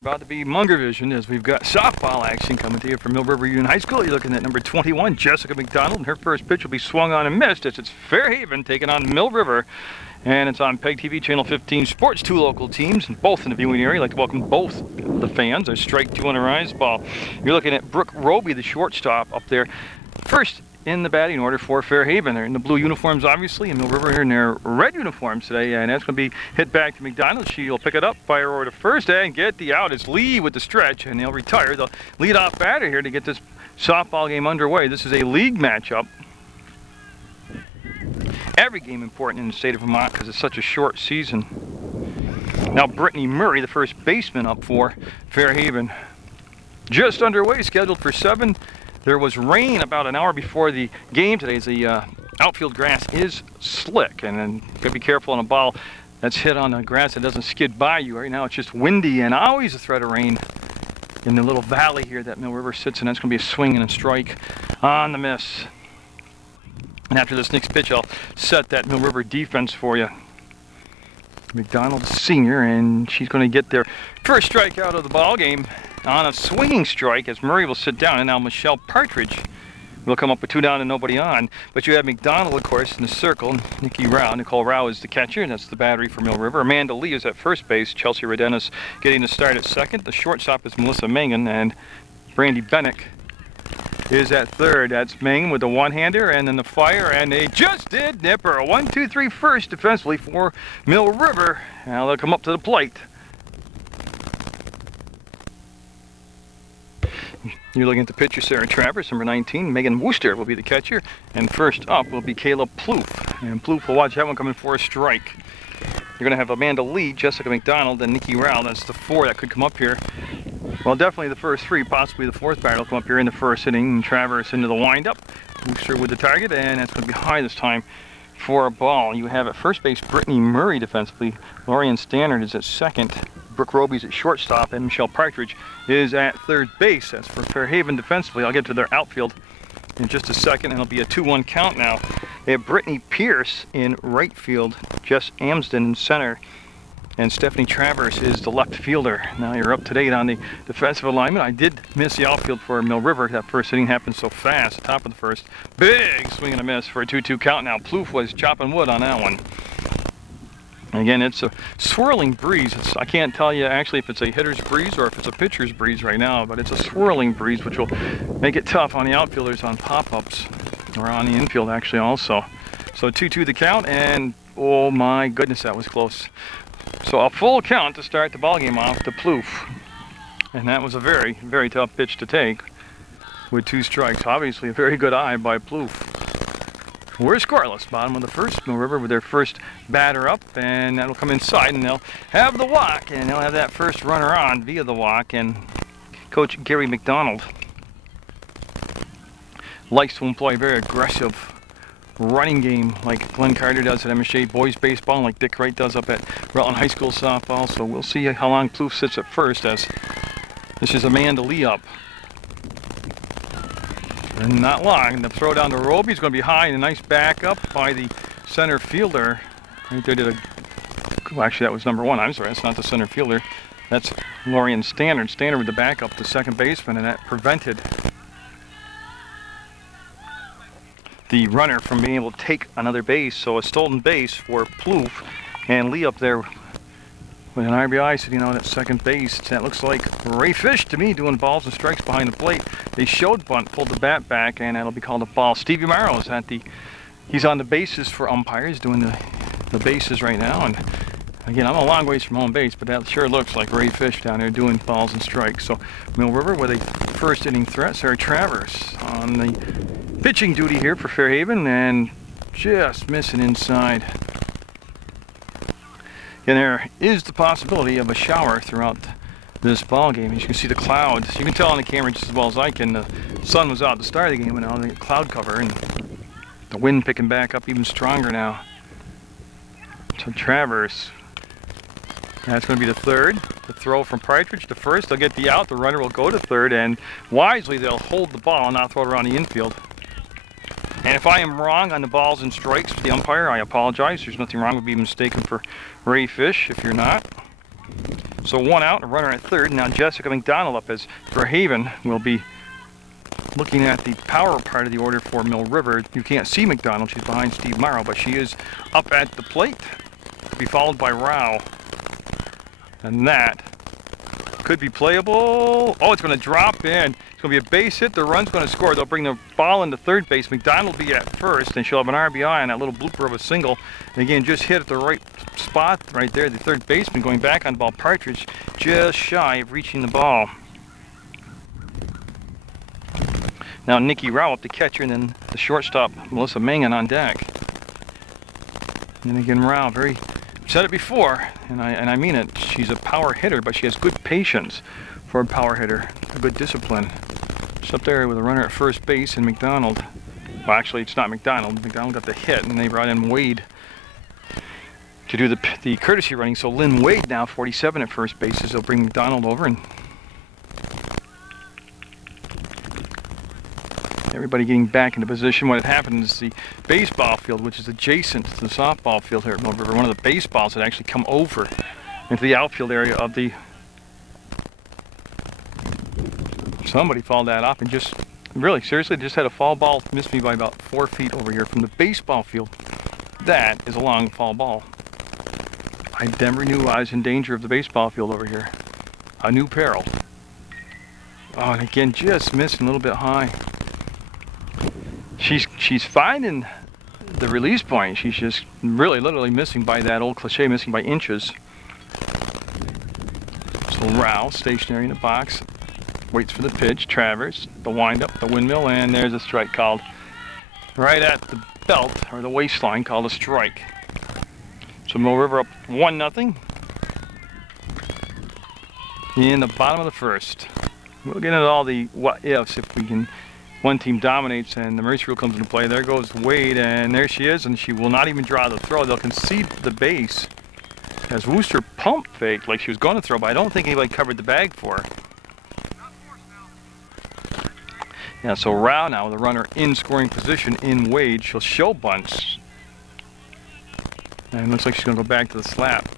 About to be Munger Vision as we've got softball action coming to you from Mill River Union High School. You're looking at number 21, Jessica McDonald, and her first pitch will be swung on and missed as it's Fairhaven taking on Mill River. And it's on PEGTV, Channel 15 Sports, two local teams, and both in the viewing area. I'd like to welcome both the fans. There's strike two on a rise ball. You're looking at Brooke Roby, the shortstop, up there. First in the batting order for Fairhaven. They're in the blue uniforms, obviously, and Mill River here in their red uniforms today. And that's going to be hit back to McDonald. She'll pick it up, fire over to first, and get the out. It's Lee with the stretch, and they'll retire. The leadoff batter here to get this softball game underway. This is a league matchup. Every game important in the state of Vermont because it's such a short season. Now Brittany Murray, the first baseman up for Fairhaven. Just underway, scheduled for 7. There was rain about an hour before the game today. The outfield grass is slick, and then you gotta be careful on a ball that's hit on the grass that doesn't skid by you. Right now it's just windy and always a threat of rain in the little valley here that Mill River sits in. That's gonna be a swing and a strike on the miss. And after this next pitch, I'll set that Mill River defense for you. McDonald, senior, and she's going to get their first strikeout of the ball game on a swinging strike as Murray will sit down. And now Michelle Partridge will come up with 2 down and nobody on. But you have McDonald, of course, in the circle. Nikki Rao, Nicole Rao is the catcher, and that's the battery for Mill River. Amanda Lee is at first base. Chelsea Rodenas getting the start at second. The shortstop is Melissa Mangan, and Brandy Bennick is at third. That's Ming with the one-hander, and then the fire, and they just did nip her. A 1-2-3 first defensively for Mill River. Now they'll come up to the plate. You're looking at the pitcher, Sarah Travers, number 19. Megan Wooster will be the catcher, and first up will be Kayla Plouffe. And Plouffe will watch that one coming for a strike. You're going to have Amanda Lee, Jessica McDonald, and Nikki Rao. That's the 4 that could come up here. Well, definitely the first 3, possibly the 4th batter will come up here in the first inning. And Travers into the windup. Wooster with the target, and that's going to be high this time for a ball. You have at first base Brittany Murray defensively. Lorian Stannard is at second. Brooke Roby's at shortstop, and Michelle Partridge is at third base. That's for Fairhaven defensively. I'll get to their outfield in just a second, and it'll be a 2-1 count now. They have Brittany Pierce in right field, Jess Amsden in center, and Stephanie Travers is the left fielder. Now you're up to date on the defensive alignment. I did miss the outfield for Mill River. That first inning happened so fast, top of the first. Big swing and a miss for a 2-2 count now. Plouffe was chopping wood on that one. Again, it's a swirling breeze. I can't tell you actually if it's a hitter's breeze or if it's a pitcher's breeze right now, but it's a swirling breeze, which will make it tough on the outfielders on pop-ups, or on the infield actually also. So 2-2 the count, and oh my goodness, that was close. So a full count to start the ball game off to Plouffe. And that was a very, very tough pitch to take with 2 strikes. Obviously a very good eye by Plouffe. We're scoreless, bottom of the first. Mill River with their first batter up, and that'll come inside, and they'll have the walk, and they'll have that first runner on via the walk, and Coach Gary McDonald likes to employ a very aggressive running game like Glenn Carter does at MSJ boys baseball, and like Dick Wright does up at Rutland High School softball. So we'll see how long Plouffe sits at first, as this is Amanda Lee up. And not long. The throw down to Roby is going to be high, and a nice backup by the center fielder. Right there did a, well, actually that was number 1. I'm sorry, that's not the center fielder. That's Lorian Stannard. Stannard with the backup, the second baseman, and that prevented the runner from being able to take another base. So a stolen base for Plouffe, and Lee up there with an RBI sitting out at second base. That looks like Ray Fish to me, doing balls and strikes behind the plate. They showed bunt, pulled the bat back, and that'll be called a ball. Stevie Morrow is he's on the bases for umpires, doing the bases right now. And again, I'm a long ways from home base, but that sure looks like Ray Fish down there doing balls and strikes. So Mill River with a first inning threat. Sarah Travers on the pitching duty here for Fairhaven, and just missing inside. And there is the possibility of a shower throughout this ball game. As you can see the clouds. You can tell on the camera just as well as I can. The sun was out at the start of the game, and now the cloud cover, and the wind picking back up even stronger now. So Travers, that's going to be the third. The throw from Partridge to first. They'll get the out. The runner will go to third, and wisely they'll hold the ball and not throw it around the infield. And if I am wrong on the balls and strikes for the umpire, I apologize. There's nothing wrong with being mistaken for Ray Fish if you're not. So one out, a runner at third. Now Jessica McDonald up as Fairhaven will be looking at the power part of the order for Mill River. You can't see McDonald, she's behind Steve Morrow, but she is up at the plate to be followed by Rao. And that could be playable. Oh, it's going to drop in. It's going to be a base hit. The run's going to score. They'll bring the ball into third base. McDonald will be at first, and she'll have an RBI on that little blooper of a single. And again, just hit at the right spot right there. The third baseman going back on the ball. Partridge just shy of reaching the ball. Now Nikki Rao up the catcher, and then the shortstop, Melissa Mangan, on deck. And again, Rao, I've said it before, and I mean it, she's a power hitter, but she has good patience for a power hitter, a good discipline. She's up there with a runner at first base and McDonald. Well, actually, it's not McDonald. McDonald got the hit, and they brought in Wade to do the courtesy running. So Lynn Wade now, 47 at first base, as they'll bring McDonald over, and everybody getting back into position. What had happened is the baseball field, which is adjacent to the softball field here at Munger, one of the baseballs had actually come over into the outfield area of the... Somebody fouled that off and just, really, seriously, just had a foul ball miss me by about 4 feet over here from the baseball field. That is a long foul ball. I never knew I was in danger of the baseball field over here. A new peril. Oh, and again, just missing a little bit high. She's finding the release point. She's just really literally missing by that old cliche, missing by inches. So Rao, stationary in the box, waits for the pitch. Travers, the windup, the windmill, and there's a strike called right at the belt or the waistline, called a strike. So Mill River up 1-0 in the bottom of the first. We'll get into all the what ifs if we can. One team dominates and the mercy rule comes into play. There goes Wade, and there she is, and she will not even draw the throw. They'll concede the base as Wooster pump faked like she was going to throw, but I don't think anybody covered the bag for her. Yeah, so Rao now with a runner in scoring position in Wade. She'll show bunts. And it looks like she's going to go back to the slap.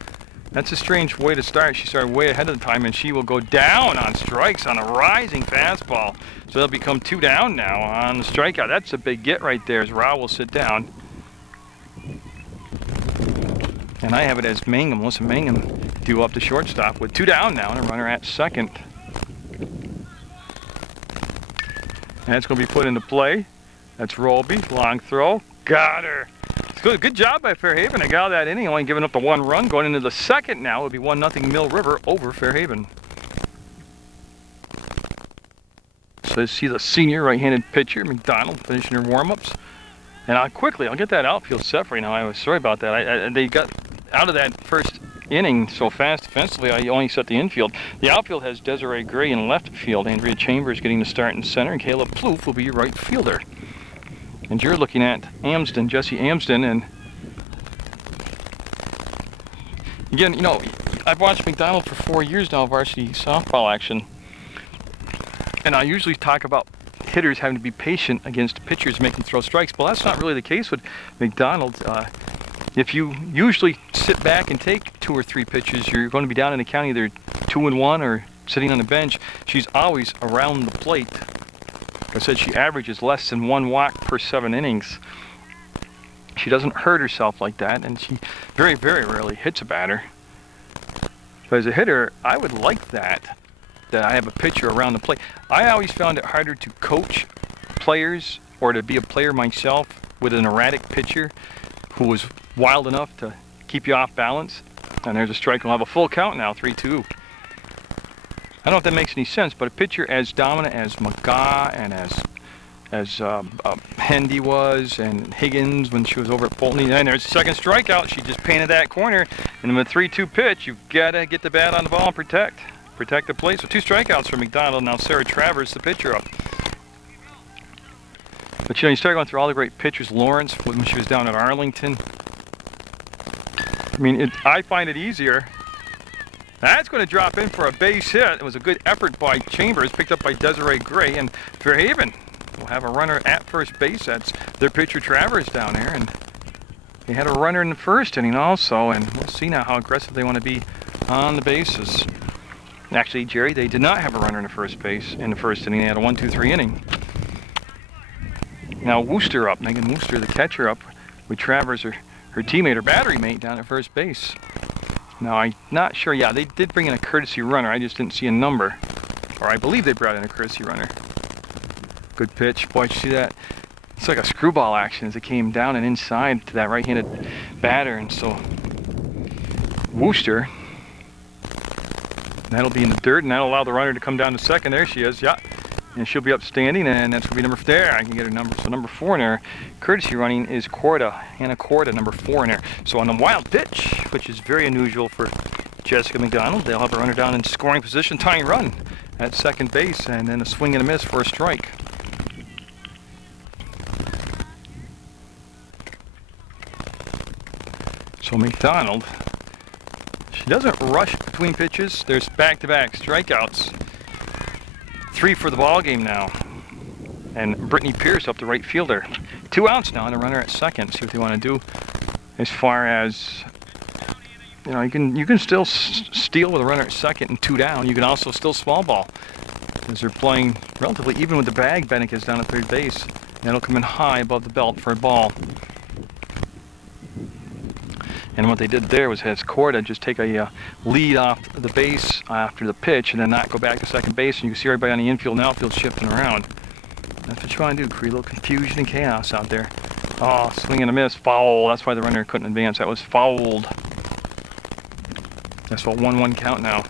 That's a strange way to start. She started way ahead of the time, and she will go down on strikes on a rising fastball. So they'll become 2 down now on the strikeout. That's a big get right there as Rao will sit down. And I have it as Melissa Mangan due up the shortstop with 2 down now and a runner at second. And it's going to be put into play. That's Rolby, long throw, got her. Good job by Fairhaven. They got that inning, only giving up the 1 run. Going into the second now, it'll be 1-0 Mill River over Fairhaven. So you see the senior right-handed pitcher, McDonald, finishing her warm-ups. And I'll get that outfield set for you now. I was sorry about that. They got out of that first inning so fast defensively, I only set the infield. The outfield has Desiree Gray in left field. Andrea Chambers getting the start in center, and Kayla Plouffe will be your right fielder. And you're looking at Jesse Amsden, and again, you know, I've watched McDonald for 4 years now, varsity softball action, and I usually talk about hitters having to be patient against pitchers making throw strikes. Well, that's not really the case with McDonald. If you usually sit back and take 2 or 3 pitches, you're going to be down in the count either 2-1 or sitting on the bench. She's always around the plate. Like I said, she averages less than 1 walk per 7 innings. She doesn't hurt herself like that, and she very, very rarely hits a batter. But as a hitter, I would like that I have a pitcher around the plate. I always found it harder to coach players or to be a player myself with an erratic pitcher who was wild enough to keep you off balance. And there's a strike. We'll have a full count now, 3-2. I don't know if that makes any sense, but a pitcher as dominant as McGaw and as Hendy was, and Higgins when she was over at Bolton, and there's a second strikeout. She just painted that corner, and with a 3-2 pitch, you've got to get the bat on the ball and protect the plate. So 2 strikeouts for McDonald. Now Sarah Travers, the pitcher, up. But you know, you start going through all the great pitchers. Lawrence, when she was down at Arlington. I mean, I find it easier. That's going to drop in for a base hit. It was a good effort by Chambers, picked up by Desiree Gray, and Fairhaven will have a runner at first base. That's their pitcher Travers down there, and they had a runner in the first inning also, and we'll see now how aggressive they want to be on the bases. Actually, Jerry, they did not have a runner in the first base in the first inning. They had a 1-2-3 inning. Now Wooster up, Megan Wooster, the catcher, up with Travers, her teammate, her battery mate, down at first base. Now I'm not sure. Yeah, they did bring in a courtesy runner. I just didn't see a number, or I believe they brought in a courtesy runner. Good pitch, boy! Did you see that? It's like a screwball action as it came down and inside to that right-handed batter, and so Wooster. That'll be in the dirt, and that'll allow the runner to come down to second. There she is, yeah. And she'll be upstanding, and that's going to be number, there, I can get her number. So number 4 in there, courtesy running, is Corda, Hannah Corda, number 4 in there. So on the wild pitch, which is very unusual for Jessica McDonald, they'll have a runner down in scoring position, tying run at second base, and then a swing and a miss for a strike. So McDonald, she doesn't rush between pitches. There's back-to-back strikeouts. 3 for the ball game now. And Brittany Pierce up the right fielder. 2 outs now and a runner at second. See what they want to do as far as, you know, you can still steal with a runner at second and 2 down. You can also still small ball, as they're playing relatively even with the bag. Bennick is down at third base. That'll come in high above the belt for a ball. And what they did there was has Corda just take a lead off the base after the pitch and then not go back to second base. And you can see everybody on the infield and outfield shifting around. That's what you want to do, create a little confusion and chaos out there. Oh, swing and a miss, foul. That's why the runner couldn't advance. That was fouled. That's what 1-1 count now.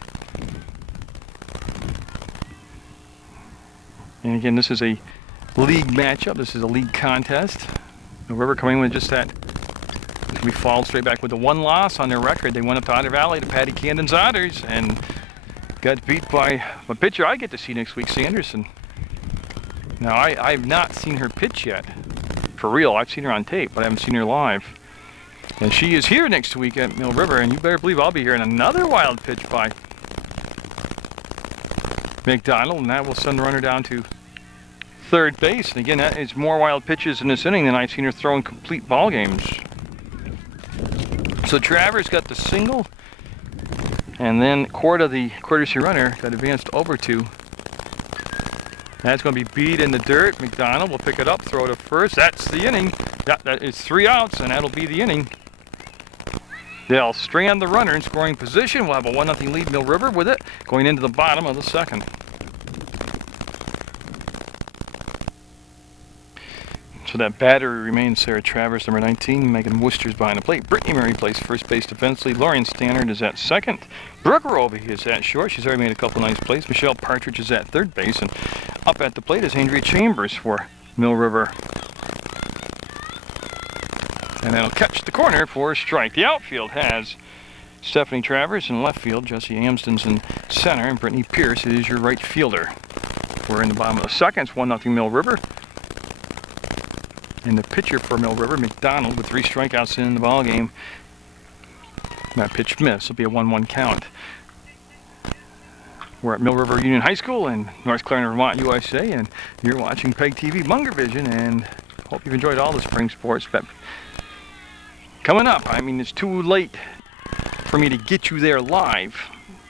And again, this is a league matchup. This is a league contest. The River coming with just that. We followed straight back with the 1 loss on their record. They went up to Otter Valley to Patty Camden's Otters and got beat by a pitcher I get to see next week, Sanderson. Now, I've not seen her pitch yet. For real, I've seen her on tape, but I haven't seen her live. And she is here next week at Mill River, and you better believe I'll be here in another wild pitch by McDonald, and that will send the runner down to third base. And again, that is more wild pitches in this inning than I've seen her throw in complete ball games. So Travers got the single, and then Corda, the courtesy runner, got advanced over to. That's going to be beat in the dirt. McDonald will pick it up, throw it to first. That's the inning. Yeah, that is 3 outs, and that'll be the inning. They'll strand the runner in scoring position. We'll have a 1-0 lead, Mill River, with it going into the bottom of the second. So that battery remains Sarah Travers, number 19. Megan Wooster's behind the plate. Brittany Murray plays first base defensively. Lauren Stannard is at second. Brooke Roby is at short. She's already made a couple nice plays. Michelle Partridge is at third base. And up at the plate is Andrea Chambers for Mill River. And that'll catch the corner for a strike. The outfield has Stephanie Travers in left field. Jessie Amsden's in center. And Brittany Pierce is your right fielder. We're in the bottom of the second. It's 1-0 Mill River. And the pitcher for Mill River, McDonald, with 3 strikeouts in the ball game. That pitch missed. It'll be a 1-1 count. We're at Mill River Union High School in North Clarendon, Vermont, USA, and you're watching PEGTV Munger Vision, and hope you've enjoyed all the spring sports. But coming up, I mean, it's too late for me to get you there live,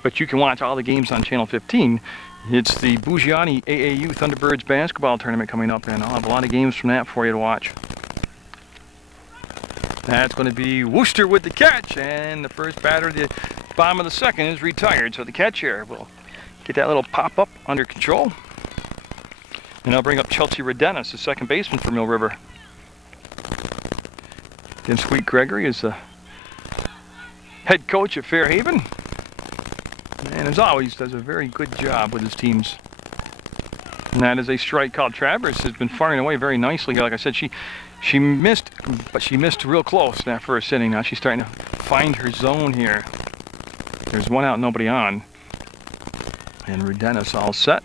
but you can watch all the games on Channel 15. It's the Bougiani AAU Thunderbirds basketball tournament coming up, and I'll have a lot of games from that for you to watch. That's going to be Wooster with the catch, and the first batter of the bottom of the second is retired. So the catcher will get that little pop-up under control. And I'll bring up Chelsea Redenis, the second baseman for Mill River. Then Sweet Gregory is the head coach at Fairhaven. And as always, does a very good job with his teams. And that is a strike called. Travers has been firing away very nicely. Like I said, she missed, but she missed real close in that first inning. Now she's starting to find her zone here. There's 1 out, nobody on. And Redenis all set.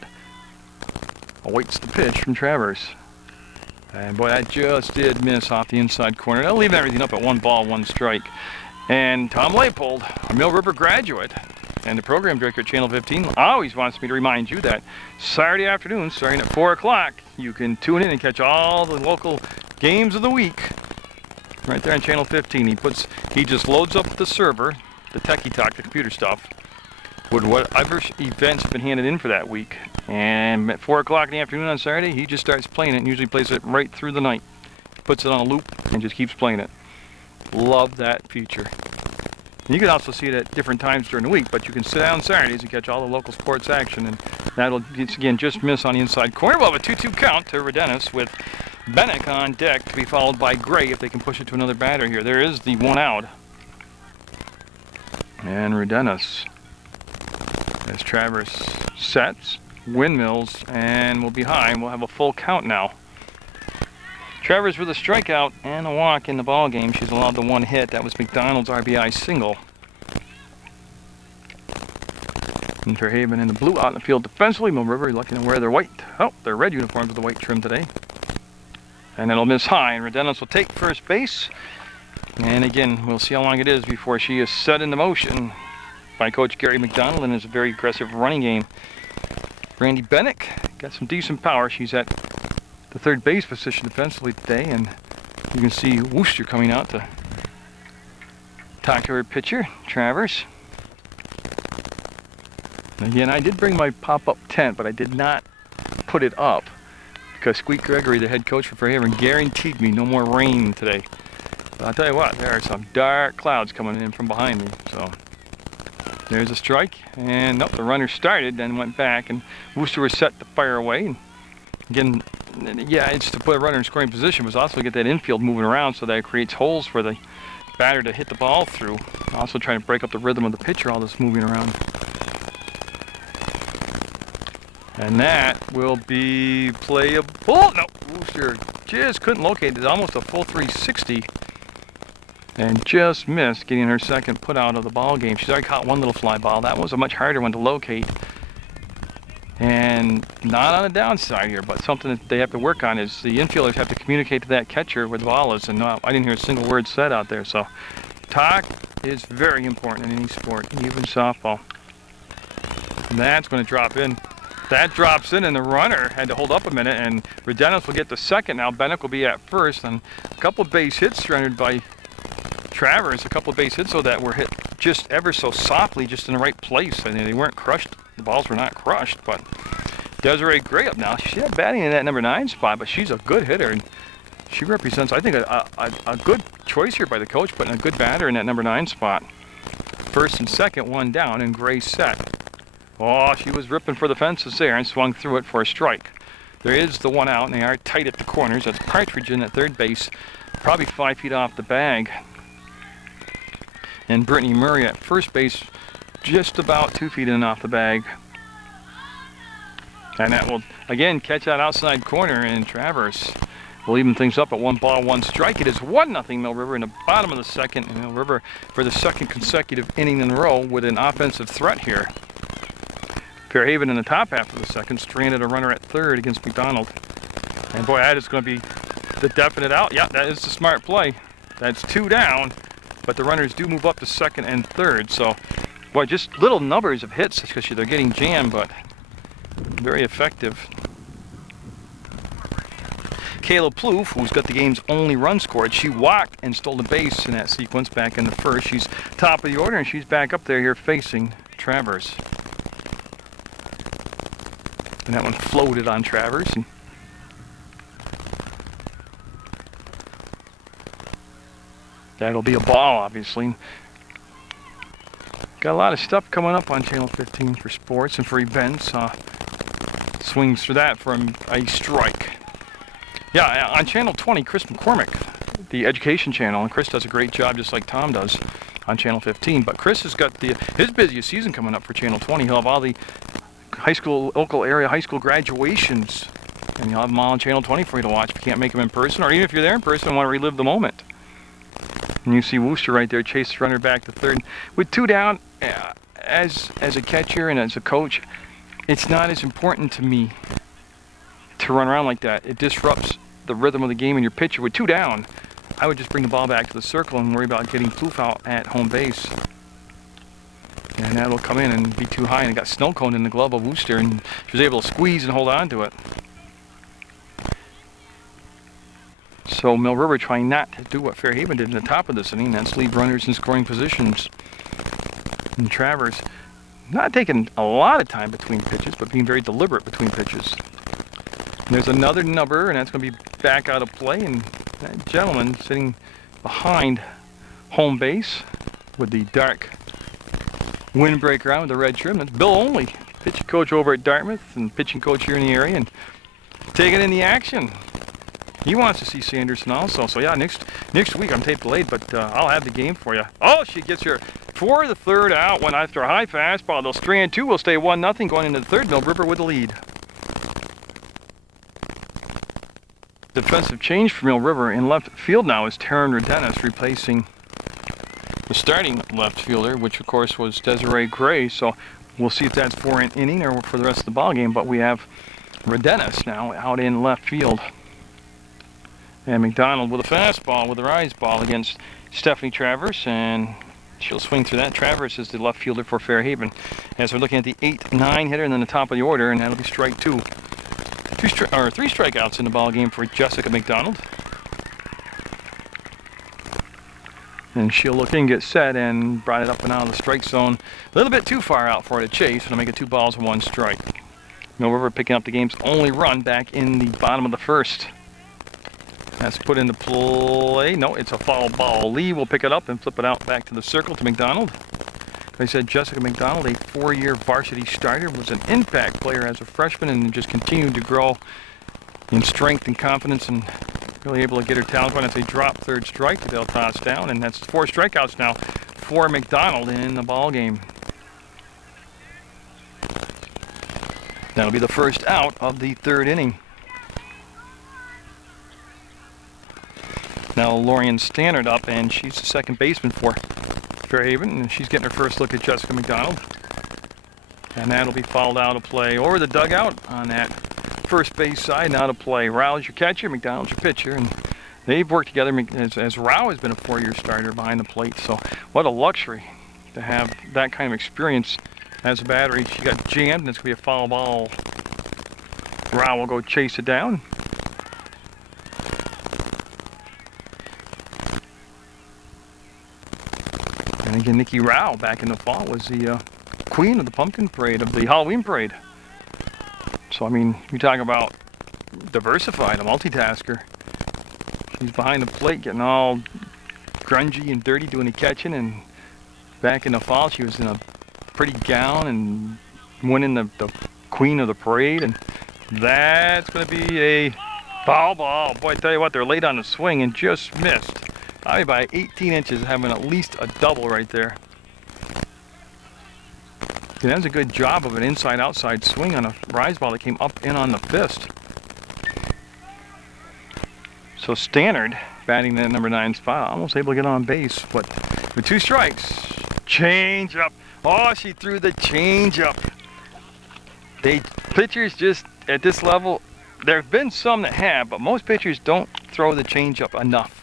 Awaits the pitch from Travers. And boy, that just did miss off the inside corner. They'll leave everything up at 1 ball, 1 strike. And Tom Leipold, a Mill River graduate, and the program director at Channel 15, always wants me to remind you that Saturday afternoon, starting at 4 o'clock, you can tune in and catch all the local games of the week right there on Channel 15. He just loads up the server, the techie talk, the computer stuff, with whatever events have been handed in for that week. And at 4 o'clock in the afternoon on Saturday, he just starts playing it and usually plays it right through the night. Puts it on a loop and just keeps playing it. Love that feature. And you can also see it at different times during the week, but you can sit down Saturdays and catch all the local sports action, and that'll, again, just miss on the inside corner. We'll have a 2-2 count to Redenis with Bennick on deck to be followed by Gray if they can push it to another batter here. There is the 1 out. And Redenis, as Travers sets, windmills, and will be high, and we'll have a full count now. Travers with a strikeout and a walk in the ball game. She's allowed the 1 hit. That was McDonald's RBI single. And Fairhaven in the blue out in the field defensively. Mill River looking to wear their white, their red uniforms with the white trim today. And it'll miss high, and Redenis will take first base. And again, we'll see how long it is before she is set into motion by Coach Gary McDonald in his very aggressive running game. Brandy Bennick got some decent power. She's at the third base position defensively today, and you can see Wooster coming out to talk to her pitcher, Travers. Again, I did bring my pop-up tent, but I did not put it up because Squeak Gregory, the head coach for Fairhaven, guaranteed me no more rain today. But I'll tell you what, there are some dark clouds coming in from behind me. So there's a strike, and the runner started, then went back, and Wooster was set to fire away. And again, yeah, it's to put a runner in scoring position, but also to get that infield moving around so that it creates holes for the batter to hit the ball through. Also trying to break up the rhythm of the pitcher, all this moving around. And that will be playable. No, Wooster just couldn't locate it. Almost a full 360. And just missed getting her second put out of the ball game. She's already caught 1 little fly ball. That was a much harder one to locate. And not on the downside here, but something that they have to work on is the infielders have to communicate to that catcher where the ball is. And I didn't hear a single word said out there. So talk is very important in any sport, even softball. And that's going to drop in. That drops in, and the runner had to hold up a minute, and Redenis will get the second. Now Bennick will be at first, and a couple of base hits surrendered by Travers, a couple of base hits so that were hit just ever so softly, just in the right place. I mean, they weren't crushed. The balls were not crushed, but Desiree Gray up now. She's batting in that number 9 spot, but she's a good hitter, and she represents, I think, a good choice here by the coach, putting a good batter in that number 9 spot. First and second, 1 down, and Gray set. Oh, she was ripping for the fences there and swung through it for a strike. There is the 1 out, and they are tight at the corners. That's Partridge in at third base, probably 5 feet off the bag. And Brittany Murray at first base, just about 2 feet in off the bag. And that will, again, catch that outside corner, and Travers will even things up at 1 ball, 1 strike. It is 1-0 Mill River in the bottom of the second. And Mill River for the second consecutive inning in a row with an offensive threat here. Fairhaven in the top half of the second stranded a runner at third against McDonald. And boy, that is going to be the definite out. Yeah, that is the smart play. That's 2 down, but the runners do move up to second and third. So, boy, just little numbers of hits because they're getting jammed, but very effective. Kayla Plouffe, who's got the game's only run scored, she walked and stole the base in that sequence back in the first. She's top of the order, and she's back up there here facing Travers. And that one floated on Travers. And that'll be a ball, obviously. Got a lot of stuff coming up on Channel 15 for sports and for events. Swings for that from a strike. Yeah, on Channel 20, Chris McCormick, the education channel, and Chris does a great job just like Tom does on Channel 15. But Chris has got his busiest season coming up for Channel 20. He'll have all the local area high school graduations, and you'll have them all on Channel 20 for you to watch if you can't make them in person, or even if you're there in person and want to relive the moment. And you see Wooster right there chase the runner back to third. With 2 down, as a catcher and as a coach, it's not as important to me to run around like that. It disrupts the rhythm of the game and your pitcher. With 2 down, I would just bring the ball back to the circle and worry about getting Plouffe out at home base. And that'll come in and be too high, and it got snow cone in the glove of Wooster, and she was able to squeeze and hold on to it. So Mill River trying not to do what Fairhaven did in the top of this inning, that's leave runners in scoring positions. And Travers not taking a lot of time between pitches, but being very deliberate between pitches. And there's another number, and that's going to be back out of play, and that gentleman sitting behind home base with the dark windbreaker on with the red trim. That's Bill Only, pitching coach over at Dartmouth and pitching coach here in the area, and taking in the action. He wants to see Sanderson also. So yeah, next week I'm tape delayed, but I'll have the game for you. Oh, she gets here for the third out. Went after a high fastball. They'll strand two. Will stay 1-0 going into the third. Mill River with the lead. Defensive change for Mill River in left field now is Taryn Rodenis replacing the starting left fielder, which of course was Desiree Gray. So we'll see if that's for an inning or for the rest of the ball game. But we have Rodenis now out in left field. And McDonald with a fastball with a rise ball against Stephanie Travers, and she'll swing through that. Travers is the left fielder for Fairhaven. As we're looking at the 8-9 hitter and then the top of the order, and that'll be strike two. Three strikeouts in the ball game for Jessica McDonald. And she'll look in, get set, and brought it up and out of the strike zone. A little bit too far out for her to chase, and it'll make it 2 balls and 1 strike. Mill River picking up the game's only run back in the bottom of the first. That's put into play. No, it's a foul ball. Lee will pick it up and flip it out back to the circle to McDonald. Like I said, Jessica McDonald, a 4-year varsity starter, was an impact player as a freshman and just continued to grow in strength and confidence and really able to get her talent going. That's a drop third strike that they'll toss down, and that's 4 strikeouts now for McDonald in the ball game. That'll be the first out of the third inning. Now Lorian Stannard up, and she's the second baseman for Fairhaven, and she's getting her first look at Jessica McDonald. And that'll be fouled out of play over the dugout on that first base side. Now to play. Rao's your catcher, McDonald's your pitcher, and they've worked together as Rao has been a 4-year starter behind the plate. So what a luxury to have that kind of experience as a battery. She got jammed, and it's going to be a foul ball. Rao will go chase it down. And again, Nikki Rao back in the fall was the queen of the pumpkin parade, of the Halloween parade. So I mean, you talk about diversified, a multitasker. She's behind the plate getting all grungy and dirty doing the catching, and back in the fall she was in a pretty gown and winning the queen of the parade, and that's going to be a foul ball. Boy, I tell you what, they're late on the swing and just missed. Probably by 18 inches, having at least a double right there. And that was a good job of an inside-outside swing on a rise ball that came up in on the fist. So Stannard, batting that number 9 spot, almost able to get on base, but with 2 strikes. Change up. Oh, she threw the change up. Pitchers just at this level, there have been some that have, but most pitchers don't throw the change up enough.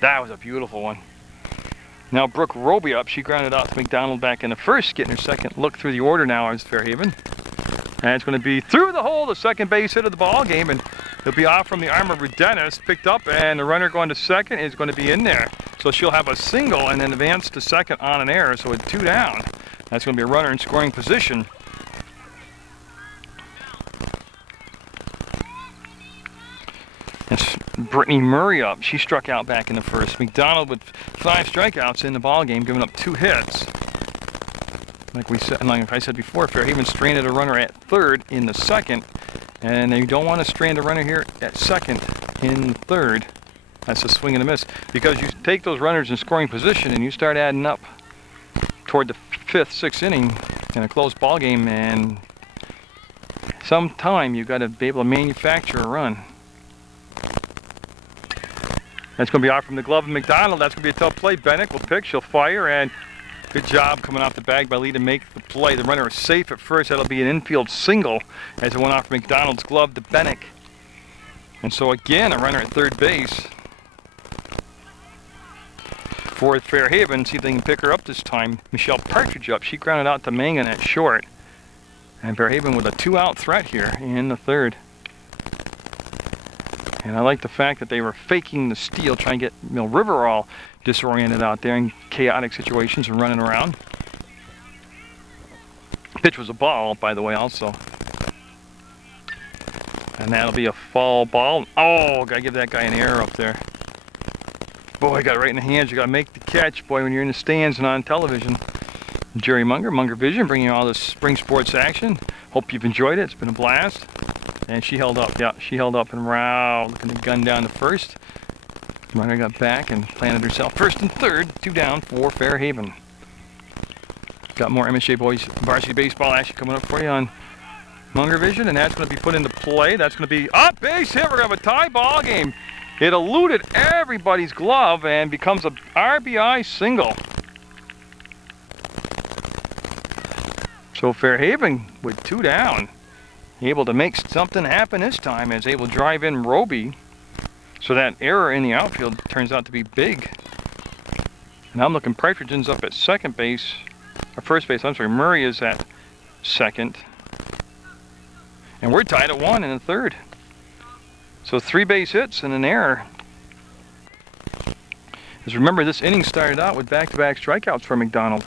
That was a beautiful one. Now Brooke Roby up. She grounded out to McDonald back in the first, getting her second look through the order now as Fairhaven. And it's going to be through the hole, the second base hit of the ball game, and it'll be off from the arm of Rodenis, picked up, and the runner going to second is going to be in there. So she'll have a single and then advance to second on an error, so with 2 down. That's going to be a runner in scoring position. That's Brittany Murray up. She struck out back in the first. McDonald with 5 strikeouts in the ball game, giving up 2 hits. Like I said before, Fairhaven stranded a runner at third in the second, and you don't want to strand a runner here at second in third. That's a swing and a miss, because you take those runners in scoring position and you start adding up toward the 5th, 6th inning in a close ball game, and sometime you've got to be able to manufacture a run. That's going to be off from the glove of McDonald. That's going to be a tough play. Bennett will pick. She'll fire, and good job coming off the bag by Lee to make the play. The runner is safe at first. That'll be an infield single as it went off McDonald's glove to Bennett. And so again, a runner at third base for Fairhaven. See if they can pick her up this time. Michelle Partridge up. She grounded out to Mangan at short. And Fairhaven with a 2-out threat here in the third. And I like the fact that they were faking the steal, trying to get Mill River all disoriented out there in chaotic situations and running around. Pitch was a ball, by the way, also. And that'll be a foul ball. Oh, gotta give that guy an error up there. Boy, got it right in the hands. You gotta make the catch, boy, when you're in the stands and on television. Jerry Munger, Munger Vision, bringing you all this spring sports action. Hope you've enjoyed it. It's been a blast. And she held up. Yeah, she held up and wow, looking to gun down to first. Runner got back and planted herself first and third. 2 down for Fairhaven. Got more MSJ boys varsity baseball action coming up for you on Munger Vision, and that's going to be put into play. That's going to be up, base hit. We're going to have a tie ball game. It eluded everybody's glove and becomes a RBI single. So Fairhaven with 2 down, able to make something happen this time, is able to drive in Roby. So that error in the outfield turns out to be big. And I'm looking, Partridge's up at second base, or first base, I'm sorry, Murray is at second. And we're tied at 1 in the third. So 3 base hits and an error. As remember, this inning started out with back-to-back strikeouts for McDonald.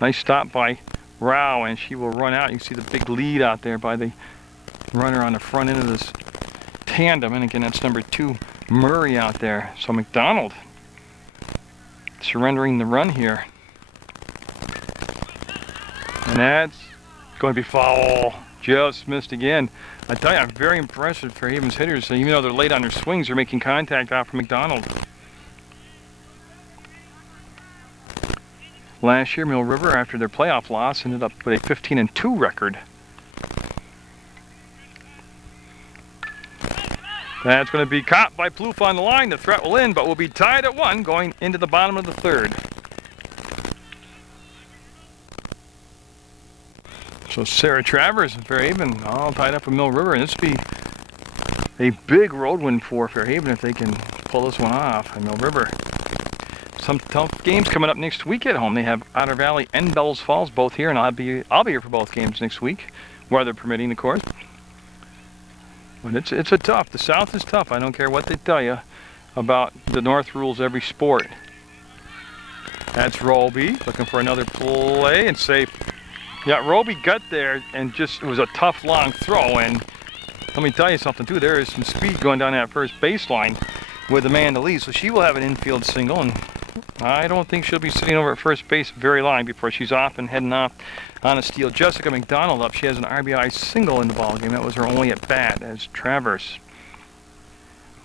Nice stop by Rao, and she will run out. You can see the big lead out there by the runner on the front end of this tandem. And again, that's number 2, Murray out there. So McDonald surrendering the run here. And that's going to be foul. Just missed again. I tell you, I'm very impressed with Fairhaven's hitters. Even though they're late on their swings, they're making contact out from McDonald. Last year, Mill River, after their playoff loss, ended up with a 15-2 record. That's going to be caught by Plouffe on the line. The threat will in, but we'll be tied at 1 going into the bottom of the third. So Sarah Travers and Fairhaven all tied up with Mill River, and this will be a big road win for Fairhaven if they can pull this one off at Mill River. Some tough games coming up next week at home. They have Otter Valley and Bellows Falls both here, and I'll be here for both games next week, weather permitting, of course. But it's a tough. The South is tough. I don't care what they tell you about the North rules every sport. That's Roby looking for another play and safe. Yeah, Roby got there and just, it was a tough long throw, and let me tell you something too, there is some speed going down that first baseline with the man to lead, so she will have an infield single, and I don't think she'll be sitting over at first base very long before she's off and heading off on a steal. Jessica McDonald up, she has an RBI single in the ballgame. That was her only at bat as Travers.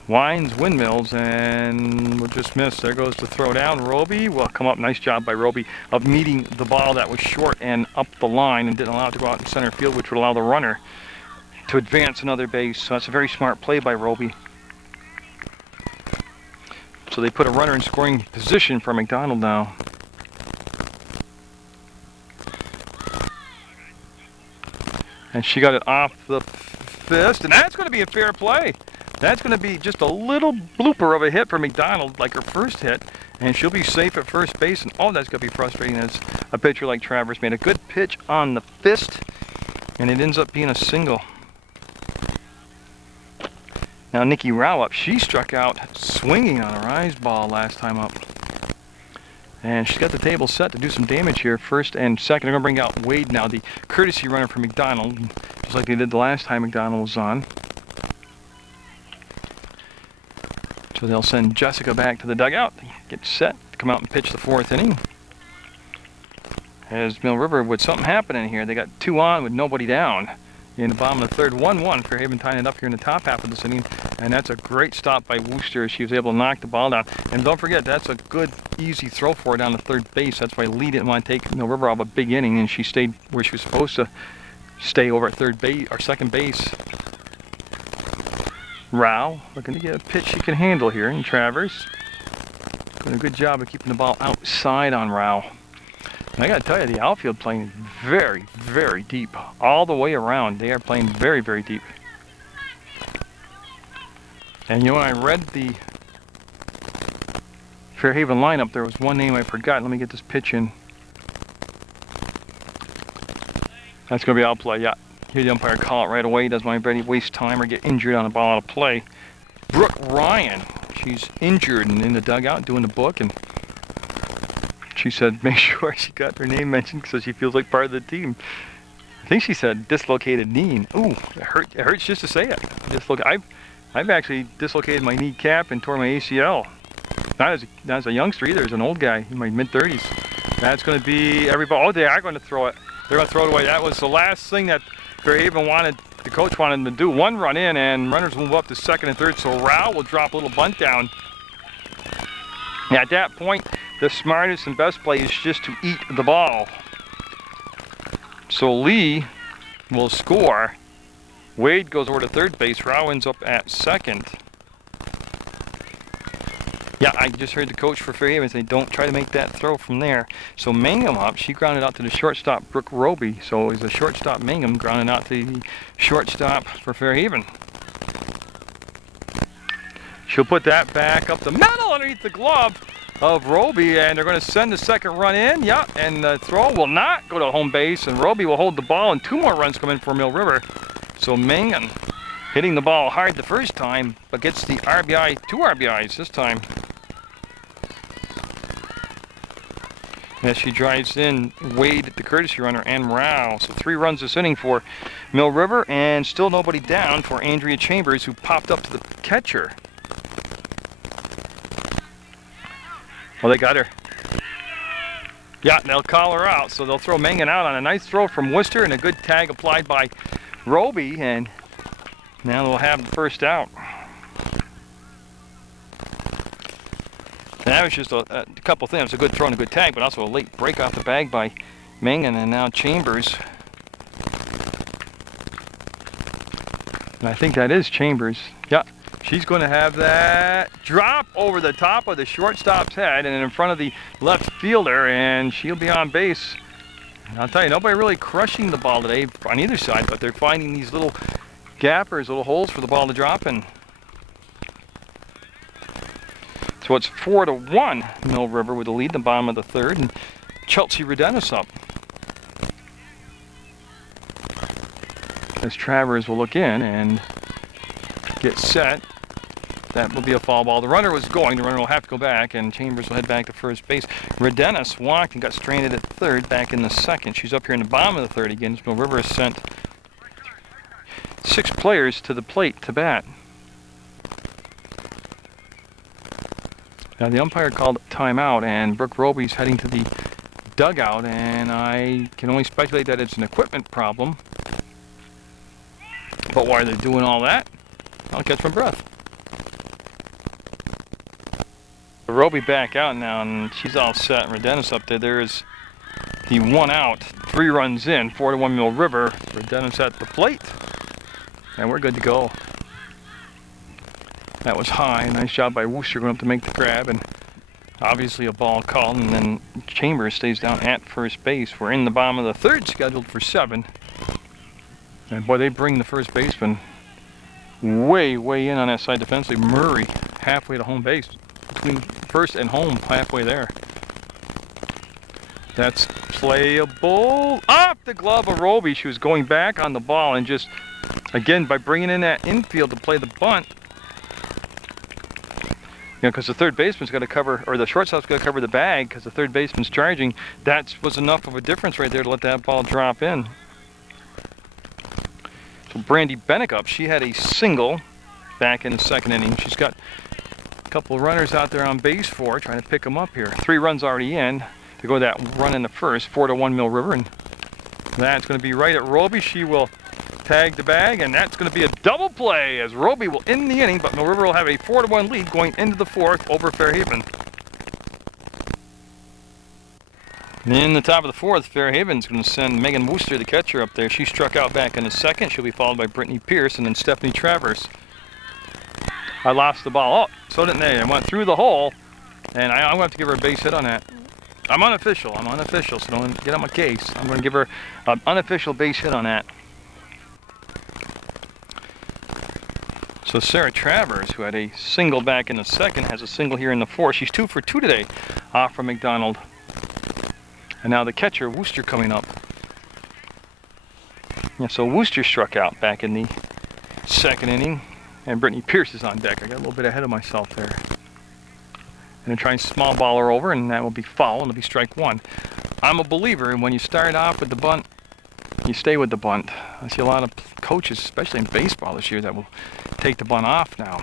Wines, Windmills, and we'll just miss. There goes the throw down. Roby will come up. Nice job by Roby of meeting the ball that was short and up the line and didn't allow it to go out in center field, which would allow the runner to advance another base. So that's a very smart play by Roby. So they put a runner in scoring position for McDonald now. And she got it off the fist, and that's going to be a fair play. That's going to be just a little blooper of a hit for McDonald, like her first hit, and she'll be safe at first base. And oh, that's going to be frustrating as a pitcher like Travers made a good pitch on the fist, and it ends up being a single. Now Nikki Rao up, she struck out swinging on a rise ball last time up. And she's got the table set to do some damage here. First and second, they're going to bring out Wade now, the courtesy runner for McDonald, just like they did the last time McDonald was on. So they'll send Jessica back to the dugout, get set to come out and pitch the 4th inning. As Mill River, with something happening here, they got 2 on with nobody down. In the bottom of the third, 1-1. Fairhaven tying it up here in the top half of this inning, and that's a great stop by Wooster. She was able to knock the ball down. And don't forget, that's a good, easy throw for her down to third base. That's why Lee didn't want to take Mill River off a big inning, and she stayed where she was supposed to stay over at third base or second base. Rao looking to get a pitch she can handle here, and Travers doing a good job of keeping the ball outside on Rao. And I got to tell you, the outfield playing very, very deep all the way around. They are playing very, very deep. And you know, when I read the Fairhaven lineup, there was one name I forgot. Let me get this pitch in. That's going to be out play, yeah. Hear the umpire call it right away. Doesn't want anybody to waste time or get injured on a ball out of play. Brooke Ryan, she's injured and in the dugout doing the book, and She said make sure she got her name mentioned so she feels like part of the team. I think she said dislocated knee. Ooh, it hurts just to say it. I've actually dislocated my kneecap and tore my ACL. Not as a youngster either, as an old guy in my mid-30s. That's going to be everybody. Oh, they are going to throw it. They're going to throw it away. That was the last thing that Fairhaven wanted. The coach wanted them to do. One run in, and runners move up to second and third. So Rao will drop a little bunt down. At that point, the smartest and best play is just to eat the ball. So Lee will score. Wade goes over to third base. Rao ends up at second. Yeah, I just heard the coach for Fairhaven say don't try to make that throw from there. So Mangum up, she grounded out to the shortstop, Brooke Roby. So it was the shortstop Mangum grounded out to the shortstop for Fairhaven. She'll put that back up the middle underneath the glove of Roby, and they're going to send the second run in. Yeah, and the throw will not go to home base, and Roby will hold the ball, and 2 more runs come in for Mill River. So Mangum hitting the ball hard the first time, but gets the RBI, 2 RBIs this time. As she drives in Wade, the courtesy runner, and Rao. So 3 runs this inning for Mill River, and still nobody down for Andrea Chambers, who popped up to the catcher. Well, they got her. Yeah, they'll call her out, so they'll throw Mangan out on a nice throw from Worcester and a good tag applied by Roby, and now they'll have the first out. And that was just a couple things. It was a good throw and a good tag, but also a late break off the bag by Mangan, and now Chambers. And I think that is Chambers. Yeah, she's going to have that drop over the top of the shortstop's head and in front of the left fielder, and she'll be on base. And I'll tell you, nobody really crushing the ball today on either side, but they're finding these little gappers, little holes for the ball to drop in. So it's 4-1 Mill River with the lead in the bottom of the third, and Chelsea Redenis up. As Travers will look in and get set. That will be a foul ball. The runner was going. The runner will have to go back, and Chambers will head back to first base. Redenis walked and got stranded at third back in the second. She's up here in the bottom of the third again. Mill River has sent 6 players to the plate to bat. Now the umpire called timeout, and Brooke Roby's heading to the dugout, and I can only speculate that it's an equipment problem. But why they're doing all that, I'll catch my breath. Roby back out now, and she's all set. Redenis up there. There's the 1 out, 3 runs in, 4-1 Mill River. Redenis at the plate, and we're good to go. That was high. Nice job by Worcester going up to make the grab, and obviously a ball called, and then Chambers stays down at first base. We're in the bottom of the third, scheduled for 7. And boy, they bring the first baseman way in on that side defensively. Murray halfway to home base. Between first and home, halfway there. That's playable. Off the glove of Roby. She was going back on the ball, and just, again, by bringing in that infield to play the bunt, you know, because the third baseman's got to cover, or the shortstop's got to cover the bag because the third baseman's charging. That was enough of a difference right there to let that ball drop in. So Brandy Bennick up. She had a single back in the second inning. She's got a couple of runners out there on base for her, trying to pick them up here. 3 runs already in to go that run in the first. 4-1 Mill River, and that's going to be right at Roby. She will tag the bag, and that's going to be a double play as Roby will end the inning, but Mill River will have a 4-1 lead going into the 4th over Fairhaven. In the top of the 4th, Fairhaven's going to send Megan Worcester, the catcher, up there. She struck out back in the second. She'll be followed by Brittany Pierce and then Stephanie Travers. I lost the ball. Oh, so didn't they. I went through the hole, and I'm going to have to give her a base hit on that. I'm unofficial, so don't get on my case. I'm going to give her an unofficial base hit on that. So Sarah Travers, who had a single back in the second, has a single here in the 4th. She's 2 for 2 today off from McDonald. And now the catcher, Worcester, coming up. Yeah, so Worcester struck out back in the second inning, and Brittany Pierce is on deck. I got a little bit ahead of myself there. and try and small ball her over, and that will be foul, and it'll be strike one. I'm a believer in when you start off with the bunt, you stay with the bunt. I see a lot of coaches, especially in baseball this year, that will take the bunt off now.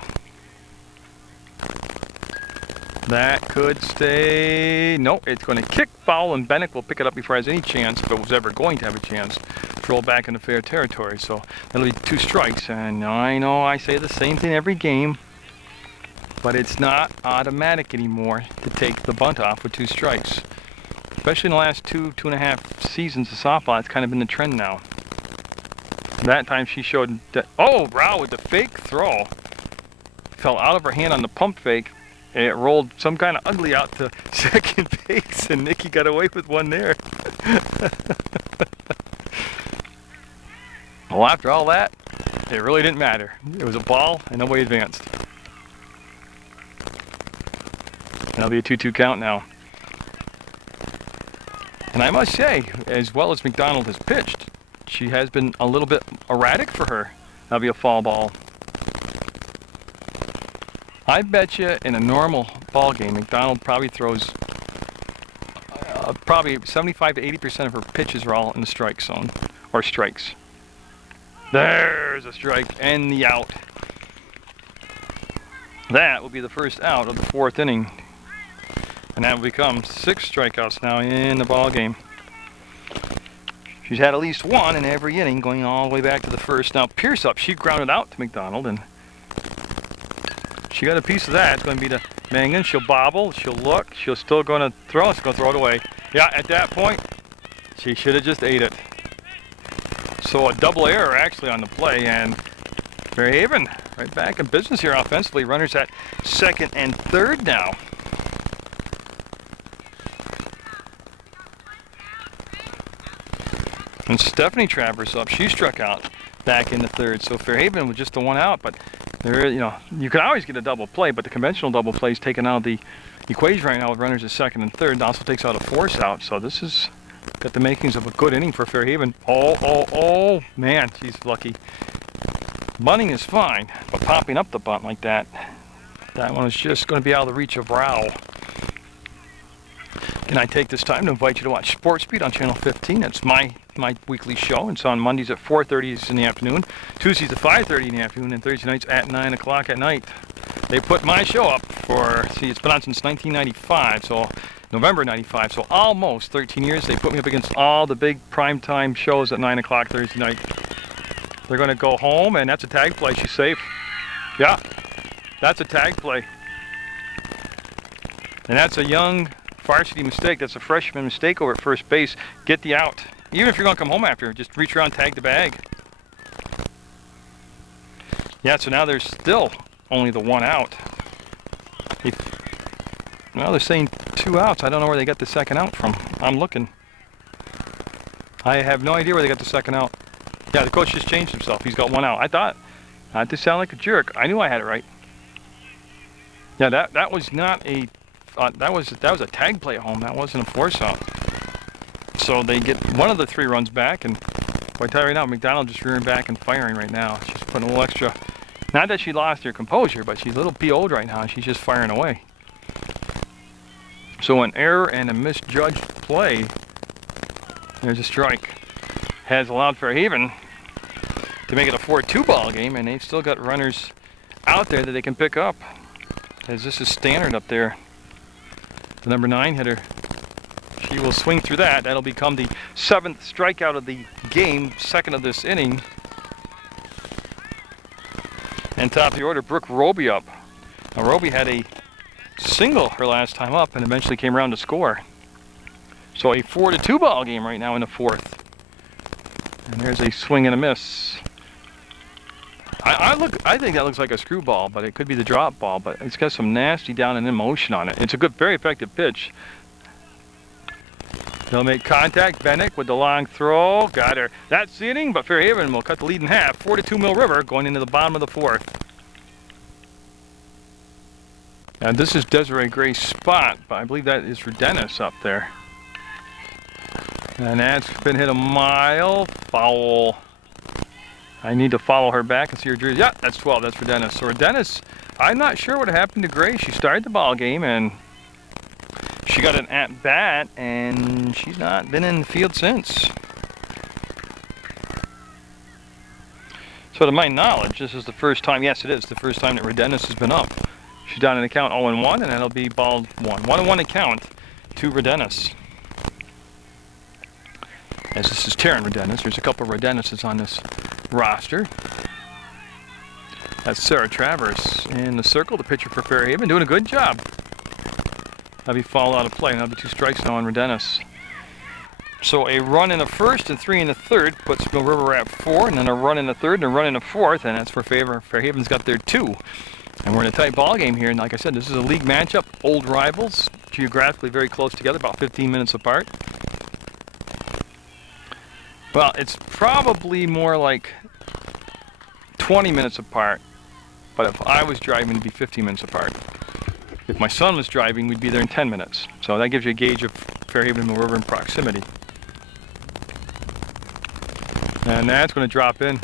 That could stay. Nope, it's going to kick foul, and Bennett will pick it up before it has any chance, if it was ever going to have a chance, to roll back into fair territory. So that'll be 2 strikes. And I know I say the same thing every game, but it's not automatic anymore to take the bunt off with 2 strikes. Especially in the last 2.5 seasons of softball, it's kind of been the trend now. That time she showed that. Oh, Rao with the fake throw. Fell out of her hand on the pump fake. It rolled some kind of ugly out to second base, and Nikki got away with one there. Well, after all that, it really didn't matter. It was a ball, and nobody advanced. And that'll be a 2-2 count now. And I must say, as well as McDonald has pitched, she has been a little bit erratic for her. That'll be a foul ball. I bet you in a normal ball game, McDonald probably throws probably 75 to 80% of her pitches are all in the strike zone, or strikes. There's a strike and the out. That will be the first out of the 4th inning, and that will become 6 strikeouts now in the ball game. She's had at least 1 in every inning, going all the way back to the 1st. Now Pierce up, she grounded out to McDonald, and she got a piece of that. It's going to be to Mangan. She'll bobble. She'll look. She'll still going to throw. She's going to throw it away. Yeah, at that point, she should have just ate it. So a double error actually on the play, and Fairhaven right back in business here offensively. Runners at 2nd and 3rd now. And Stephanie Travers up. She struck out back in the 3rd. So Fairhaven with just the 1 out, but there, you know, you can always get a double play, but the conventional double play is taken out of the equation right now with runners at 2nd and 3rd. It also takes out a force out, so this has got the makings of a good inning for Fairhaven. Oh, man, she's lucky. Bunting is fine, but popping up the bunt like that, that one is just going to be out of the reach of Rao. And I take this time to invite you to watch Sports Beat on Channel 15. It's my weekly show. It's on Mondays at 4:30 in the afternoon, Tuesdays at 5:30 in the afternoon, and Thursday nights at 9 o'clock at night. They put my show up for, it's been on since 1995, so November 95, so almost 13 years. They put me up against all the big primetime shows at 9 o'clock Thursday night. They're going to go home, and that's a tag play. She's safe. Yeah, that's a tag play. And that's a young varsity mistake. That's a freshman mistake over at first base. Get the out. Even if you're going to come home after, just reach around, tag the bag. Yeah, so now there's still only the 1 out. Well, they're saying 2 outs. I don't know where they got the 2nd out from. I'm looking. I have no idea where they got the 2nd out. Yeah, the coach just changed himself. He's got 1 out. I thought, not to sound like a jerk, I knew I had it right. Yeah, that was not a that was a tag play at home. That wasn't a force out. So they get 1 of the 3 runs back, and I tell you right now, McDonald just rearing back and firing right now. She's putting a little extra. Not that she lost her composure, but she's a little PO'd right now. She's just firing away. So an error and a misjudged play. There's a strike. Has allowed Fairhaven to make it a 4-2 ball game, and they've still got runners out there that they can pick up. As this is Stannard up there, the number 9 hitter. She will swing through that. That'll become the 7th strikeout of the game, 2nd of this inning. And top of the order, Brooke Roby up. Now Roby had a single her last time up and eventually came around to score. So a 4-2 ball game right now in the 4th. And there's a swing and a miss. I think that looks like a screwball, but it could be the drop ball, but it's got some nasty down and in motion on it. It's a good, very effective pitch. They'll make contact. Bennick with the long throw. Got her. That's the inning, but Fairhaven will cut the lead in half. 4-2 Mill River going into the bottom of the 4th. And this is Desiree Gray's spot, but I believe that is for Dennis up there. And that's been hit a mile. Foul. I need to follow her back and see her jersey. Yeah, that's 12. That's for Dennis. So for Dennis, I'm not sure what happened to Gray. She started the ball game, and she got an at-bat, and she's not been in the field since. So to my knowledge, this is the first time, yes it is, the first time that Redenis has been up. She's down in the count 0-1, and that'll be ball 1. 1-1 account to Redenis. As this is Taryn Redenis, there's a couple of Redenises on this roster. That's Sarah Travers in the circle, the pitcher for Fairhaven, doing a good job. That'll be fouled out of play, and that'll be 2 strikes now on Redenis. So a run in the first and 3 in the third puts Mill River at 4, and then a run in the third and a run in the fourth, and that's for Fairhaven's got their 2. And we're in a tight ball game here, and like I said, this is a league matchup, old rivals, geographically very close together, about 15 minutes apart. Well, it's probably more like 20 minutes apart, but if I was driving, it'd be 15 minutes apart. If my son was driving, we'd be there in 10 minutes. So that gives you a gauge of Fairhaven and Mill River in proximity. And that's going to drop in.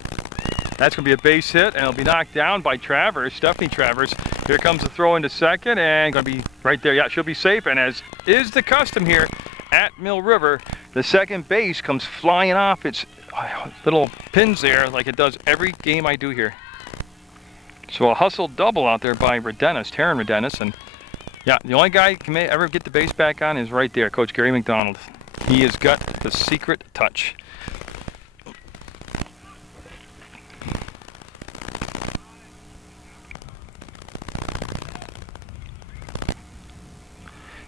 That's going to be a base hit, and it'll be knocked down by Travers, Stephanie Travers. Here comes the throw into second, and going to be right there. Yeah, she'll be safe, and as is the custom here at Mill River, the second base comes flying off its little pins there like it does every game I do here. So a hustle double out there by Redenis, Taryn Redenis, and yeah, the only guy who can ever get the base back on is right there, Coach Gary McDonald. He has got the secret touch.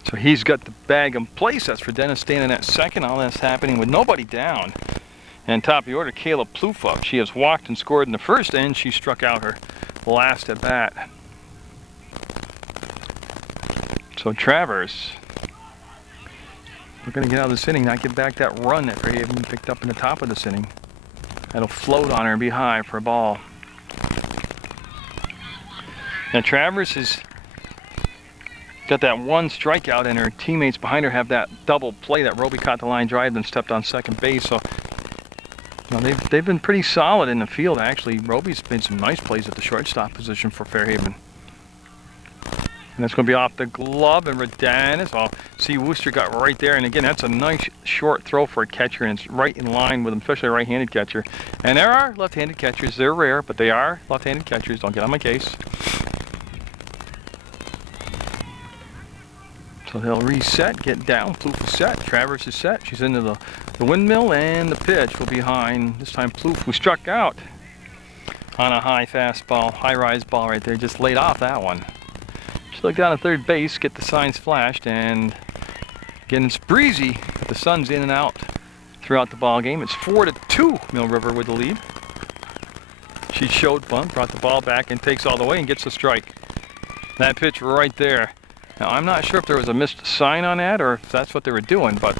So he's got the bag in place. That's Redenis standing at second. All that's happening with nobody down. And top of the order, Kayla Plouffe up. She has walked and scored in the first, and she struck out her last at bat. So Travers, we're going to get out of this inning, not get back that run that Fairhaven picked up in the top of this inning. That'll float on her and be high for a ball. Now Travers has got that 1 strikeout, and her teammates behind her have that double play that Roby caught the line drive and stepped on second base. So you know, they've been pretty solid in the field, actually. Roby's made some nice plays at the shortstop position for Fairhaven. And that's going to be off the glove, and Redenis. Oh, see, Wooster got right there, and again, that's a nice short throw for a catcher, and it's right in line with him, especially a right-handed catcher. And there are left-handed catchers. They're rare, but they are left-handed catchers. Don't get on my case. So they'll reset, get down. Plouffe is set. Travers is set. She's into the windmill, and the pitch will be behind. This time Plouffe, who struck out on a high fastball, high-rise ball right there, just laid off that one. She looked down at third base, get the signs flashed, and again it's breezy, but the sun's in and out throughout the ball game. It's 4-2, Mill River with the lead. She showed bunt, brought the ball back, and takes all the way and gets the strike. That pitch right there. Now, I'm not sure if there was a missed sign on that or if that's what they were doing, but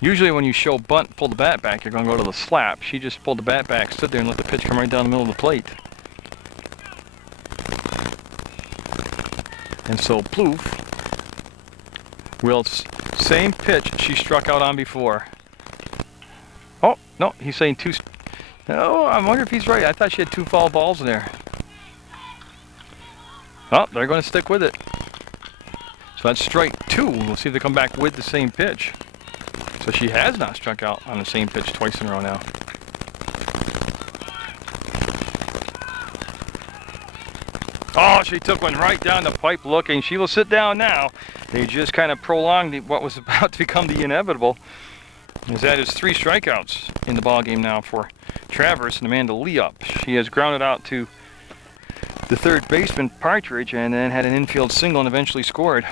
usually when you show bunt, pull the bat back, you're going to go to the slap. She just pulled the bat back, stood there, and let the pitch come right down the middle of the plate. And so Plouffe will, same pitch she struck out on before. Oh, no, he's saying 2. Oh, I wonder if he's right. I thought she had 2 foul balls in there. Oh, they're going to stick with it. So that's strike 2. We'll see if they come back with the same pitch. So she has not struck out on the same pitch twice in a row now. Oh, she took one right down the pipe looking. She will sit down now. They just kind of prolonged what was about to become the inevitable. As that is 3 strikeouts in the ballgame now for Travers and Amanda Lee up. She has grounded out to the third baseman, Partridge, and then had an infield single and eventually scored.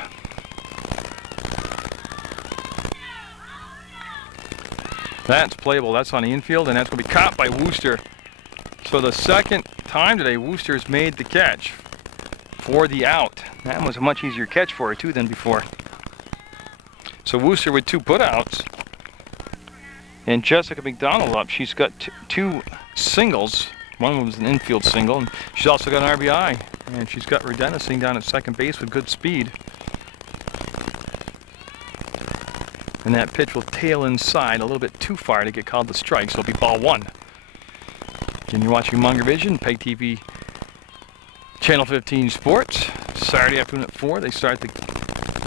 That's playable. That's on the infield, and that's going to be caught by Wooster. So the second time today, Wooster's made the catch for the out. That was a much easier catch for her, too, than before. So Wooster with 2 putouts. And Jessica McDonald up. She's got 2 singles. One was an infield single, and she's also got an RBI. And she's got Redenis sitting down at second base with good speed. And that pitch will tail inside a little bit too far to get called the strike, so it'll be ball 1. Again, you're watching Munger Vision, PEGTV, Channel 15 Sports. Saturday afternoon at 4, they start the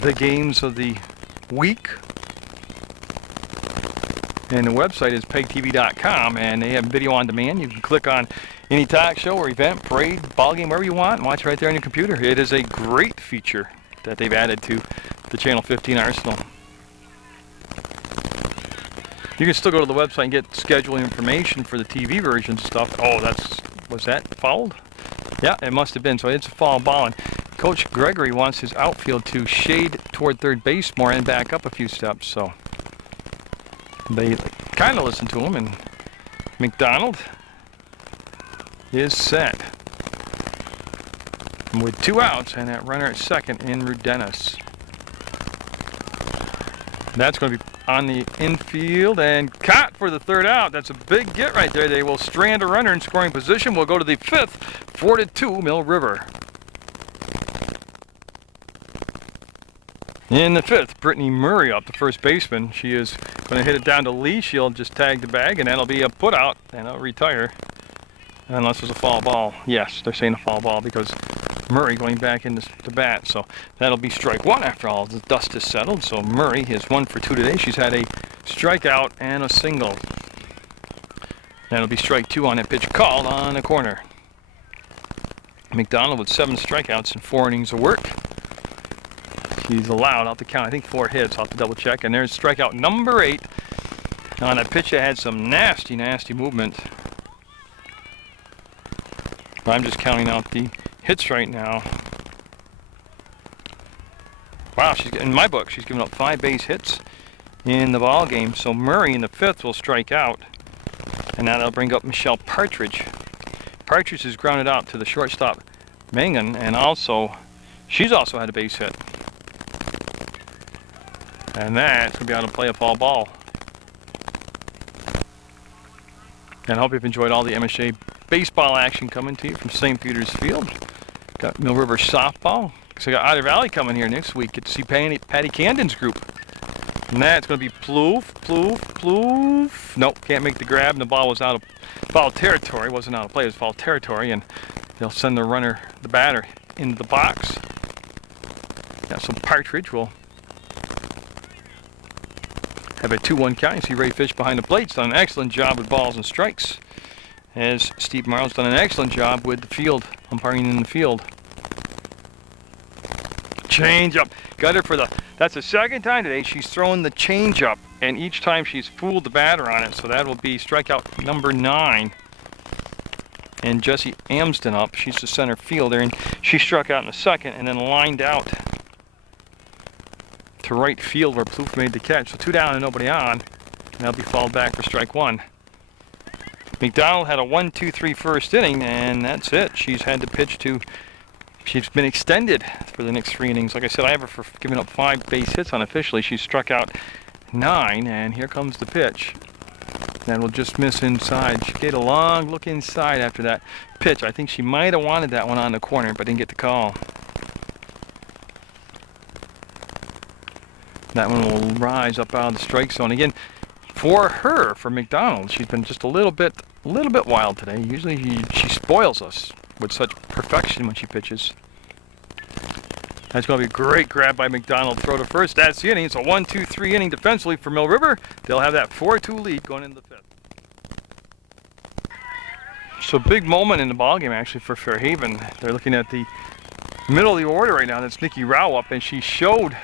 the games of the week. And the website is PEGTV.com, and they have video on demand. You can click on any talk show or event, parade, ball game, wherever you want, and watch it right there on your computer. It is a great feature that they've added to the Channel 15 arsenal. You can still go to the website and get scheduling information for the TV version stuff. Oh, was that fouled? Yeah, it must have been. So it's a foul ball. And Coach Gregory wants his outfield to shade toward third base more and back up a few steps. So they kind of listen to him, and McDonald is set with 2 outs and that runner at second in Rudenis. That's going to be on the infield and caught for the 3rd out. That's a big get right there. They will strand a runner in scoring position. We'll go to the 5th, 4-2 Mill River. In the 5th, Brittany Murray up the first baseman. She is going to hit it down to Lee. She'll just tag the bag, and that'll be a put out, and I'll retire. Unless there's a foul ball. Yes, they're saying a foul ball because Murray going back into the bat. So that'll be strike 1 after all the dust is settled. So Murray is 1 for 2 today. She's had a strikeout and a single. That'll be strike 2 on that pitch called on the corner. McDonald with 7 strikeouts and 4 innings of work. He's allowed out the count, I think 4 hits. I'll have to double check. And there's strikeout number 8 on a pitch that had some nasty movement. I'm just counting out the hits right now. Wow, in my book, she's given up 5 base hits in the ball game. So Murray in the 5th will strike out, and now that'll bring up Michelle Partridge. Partridge is grounded out to the shortstop Munger, and she's also had a base hit. And that's going to be able to play a foul ball. And I hope you've enjoyed all the MSA baseball action coming to you from St. Peter's Field. Got Mill River softball. So I got Otter Valley coming here next week. Get to see Patty Camden's group. And that's going to be Plouffe. Nope, can't make the grab. And the ball was out of foul territory. It wasn't out of play, it was foul territory. And they'll send the batter, into the box. Yeah, so Partridge will have a 2-1 count. You see Ray Fish behind the plate. He's done an excellent job with balls and strikes. As Steve Marlowe's done an excellent job with the field, umpiring in the field. Change up. Got her for that's the 2nd time today she's thrown the change up, and each time she's fooled the batter on it. So that will be strikeout number 9. And Jessie Amsden up. She's the center fielder, and she struck out in the 2nd and then lined out to right field where Plouffe made the catch. So 2 down and nobody on. And that'll be fouled back for strike 1. McDonald had a 1-2-3 first inning, and that's it. She's had to pitch she's been extended for the next 3 innings. Like I said, I have her for giving up 5 base hits unofficially. She's struck out 9, and here comes the pitch. That will just miss inside. She gave a long look inside after that pitch. I think she might have wanted that one on the corner, but didn't get the call. That one will rise up out of the strike zone again. For McDonald, she's been just a little bit wild today. Usually she spoils us with such perfection when she pitches. That's going to be a great grab by McDonald. Throw to first. That's the inning. It's a 1-2-3 inning defensively for Mill River. They'll have that 4-2 lead going into the 5th. So big moment in the ballgame actually for Fairhaven. They're looking at the middle of the order right now. That's Nikki Rao up, and she showed,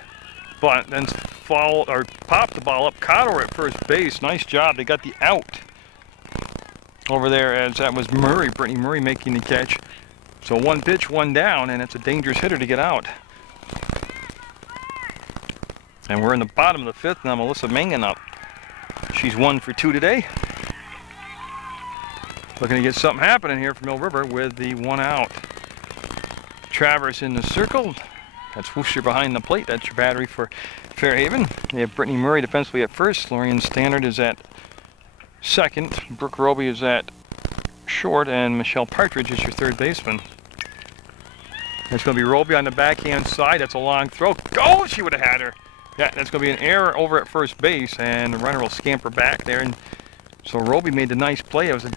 but then popped the ball up. Caught her at first base. Nice job. They got the out over there, as that was Brittany Murray making the catch. So 1 pitch, 1 down, and it's a dangerous hitter to get out. And we're in the bottom of the 5th now. Melissa Mangan up. She's 1 for 2 today. Looking to get something happening here for Mill River with the 1 out. Travers in the circle. That's Worcester behind the plate. That's your battery for Fairhaven. They have Brittany Murray defensively at first. Lorian Standard is at second. Brooke Roby is at short, and Michelle Partridge is your 3rd baseman. That's going to be Roby on the backhand side. That's a long throw. Oh, she would have had her. Yeah, that's going to be an error over at first base, and the runner will scamper back there. And so Roby made the nice play. It was a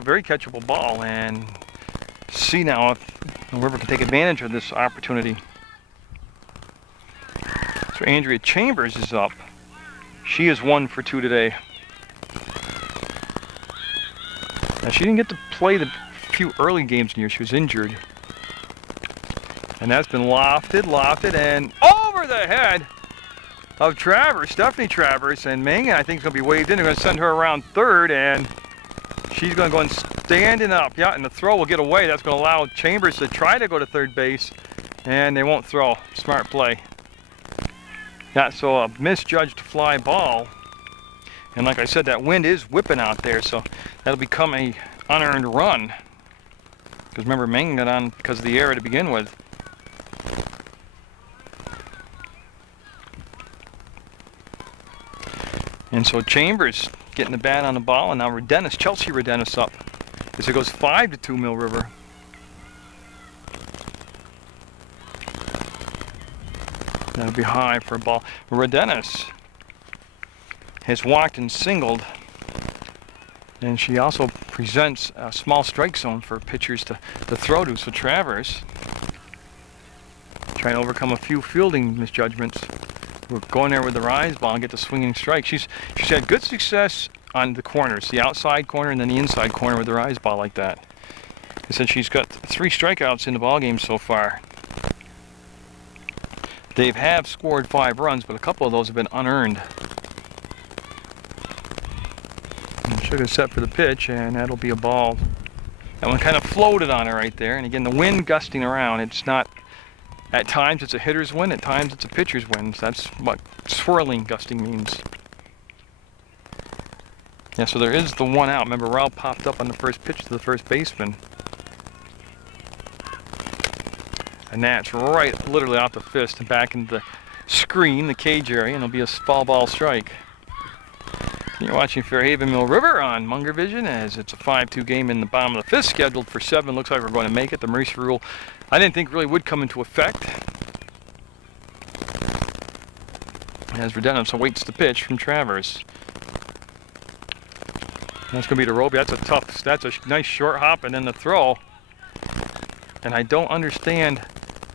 very catchable ball, and see now if the River can take advantage of this opportunity. So Andrea Chambers is up. She is 1 for 2 today. Now she didn't get to play the few early games in the year. She was injured. And that's been lofted, and over the head of Travers, Stephanie Travers, and Ming, I think is going to be waved in. They're going to send her around third, and she's going to go and standing up. Yeah, and the throw will get away. That's going to allow Chambers to try to go to third base, and they won't throw. Smart play. Yeah, so a misjudged fly ball. And like I said, that wind is whipping out there, so that'll become a unearned run. Because remember, Ming got on because of the error to begin with. And so Chambers getting the bat on the ball, and now Chelsea Redenis up. As it goes 5-2 Mill River. That'll be high for a ball. Redenis has walked and singled, and she also presents a small strike zone for pitchers to throw to. So Travers trying to overcome a few fielding misjudgments. We're going there with the rise ball and get the swinging strike. She's had good success on the corners, the outside corner and then the inside corner with the rise ball like that. I said she's got 3 strikeouts in the ball game so far. They have scored 5 runs, but a couple of those have been unearned. Should have set for the pitch, and that'll be a ball. That one kind of floated on her right there, and again the wind gusting around. It's not. At times it's a hitter's wind, at times it's a pitcher's wind. That's what swirling gusting means. Yeah, so there is the 1 out. Remember, Rao popped up on the first pitch to the first baseman. And that's right, literally off the fist and back into the screen, the cage area, and it'll be a foul ball strike. You're watching Fairhaven Mill River on Munger Vision as it's a 5-2 game in the bottom of the 5th, scheduled for 7. Looks like we're going to make it. The Mercy rule, I didn't think really would come into effect. As Redenis awaits the pitch from Travers. That's going to be to Roby. That's a nice short hop, and then the throw. And I don't understand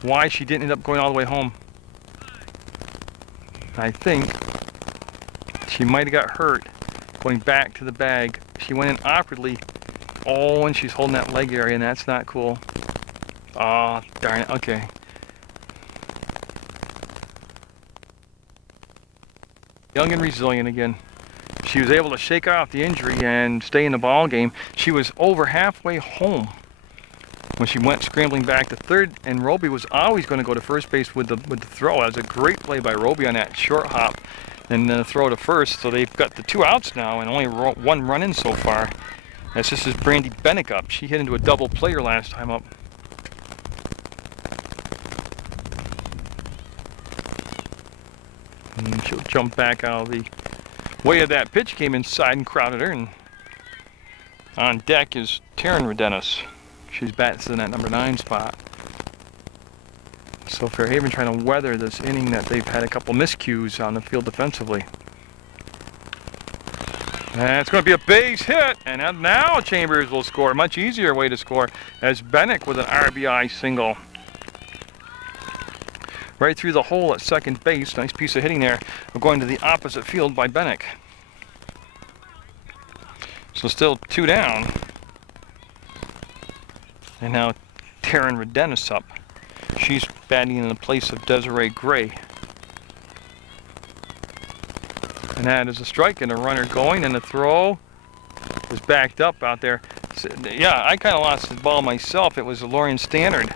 why she didn't end up going all the way home. I think she might have got hurt going back to the bag. She went in awkwardly. Oh, and she's holding that leg area, and that's not cool. Oh, darn it. Okay. Young and resilient again. She was able to shake off the injury and stay in the ball game. She was over halfway home when she went scrambling back to third, and Roby was always going to go to first base with the throw. That was a great play by Roby on that short hop. And then a throw to first, so they've got the 2 outs now and only 1 run in so far. As this is Brandy Bennick up. She hit into a double player last time up. And she'll jump back out of the way of that pitch, came inside and crowded her. And on deck is Taryn Redenis. She's batting in that number 9 spot. So Fairhaven trying to weather this inning that they've had a couple miscues on the field defensively. And it's going to be a base hit, and now Chambers will score. Much easier way to score as Bennick with an RBI single. Right through the hole at second base. Nice piece of hitting there. Going to the opposite field by Bennick. So still 2 down. And now Taryn Redenis up. She's batting in the place of Desiree Gray. And that is a strike and a runner going, and the throw was backed up out there. So, yeah, I kind of lost the ball myself. It was a Lorian Stannard.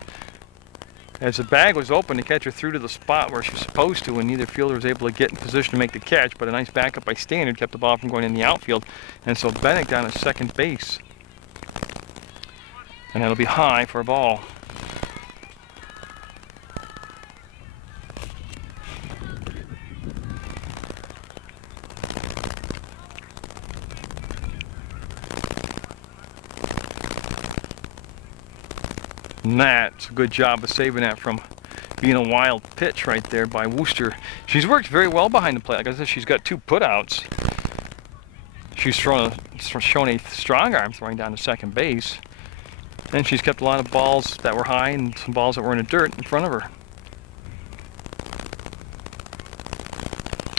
As the bag was open, the catcher threw to the spot where she was supposed to, and neither fielder was able to get in position to make the catch, but a nice backup by Stannard kept the ball from going in the outfield. And so Bennick down at second base. And that'll be high for a ball. And that's a good job of saving that from being a wild pitch right there by Wooster. She's worked very well behind the plate. Like I said, she's got 2 putouts. She's shown a strong arm throwing down to second base. And she's kept a lot of balls that were high and some balls that were in the dirt in front of her.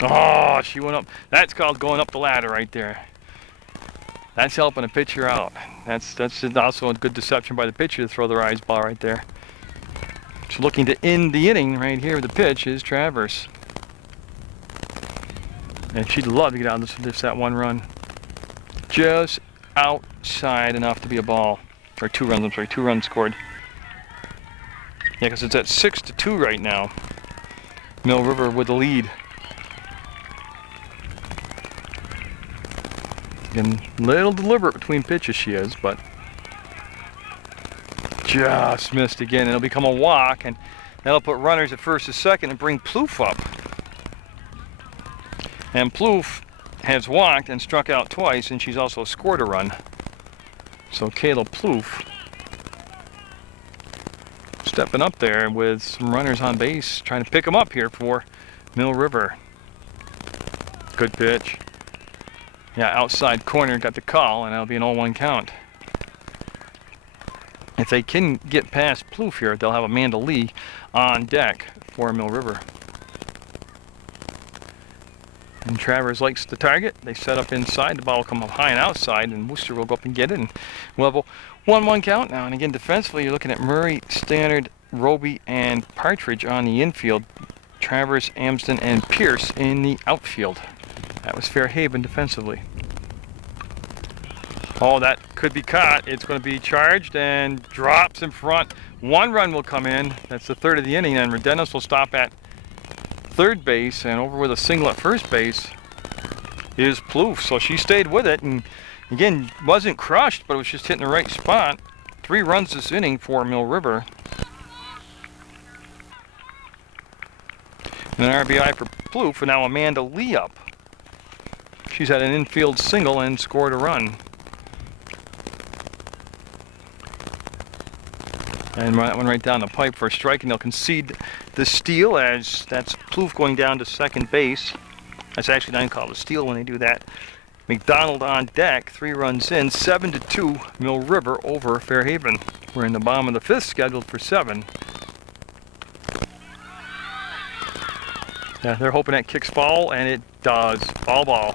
Oh, she went up. That's called going up the ladder right there. That's helping a pitcher out. That's also a good deception by the pitcher to throw the rise ball right there. So looking to end the inning right here with the pitch is Travers. And she'd love to get out of this that one run. Just outside enough to be a ball. Or 2 runs, I'm sorry, 2 runs scored. Yeah, because it's at 6-2 right now. Mill River with the lead. Again, little deliberate between pitches she is, but just missed again. It'll become a walk, and that'll put runners at first and second and bring Plouffe up. And Plouffe has walked and struck out twice, and she's also scored a run. So Kayla Plouffe stepping up there with some runners on base, trying to pick them up here for Mill River. Good pitch. Yeah, outside corner, got the call, and that'll be an 0-1 count. If they can get past Plouffe here, they'll have Amanda Lee on deck for Mill River. And Travers likes the target. They set up inside. The ball will come up high and outside, and Wooster will go up and get it. And we'll have a 1-1 count now. And again, defensively, you're looking at Murray, Stannard, Roby, and Partridge on the infield. Travers, Amsden, and Pierce in the outfield. That was Fairhaven defensively. Oh, that could be caught. It's going to be charged and drops in front. 1 run will come in. That's the 3rd of the inning, and Redenis will stop at 3rd base, and over with a single at 1st base is Plouffe. So she stayed with it, and again, wasn't crushed, but it was just hitting the right spot. 3 runs this inning for Mill River. And an RBI for Plouffe, and now Amanda Lee up. She's had an infield single and scored a run. And that one right down the pipe for a strike, and they'll concede the steal as that's Plouffe going down to 2nd base. That's actually not called a steal when they do that. McDonald on deck, 3 runs in, 7-2 Mill River over Fairhaven. We're in the bottom of the 5th, scheduled for 7. Yeah, they're hoping that kicks foul, and it does. Ball.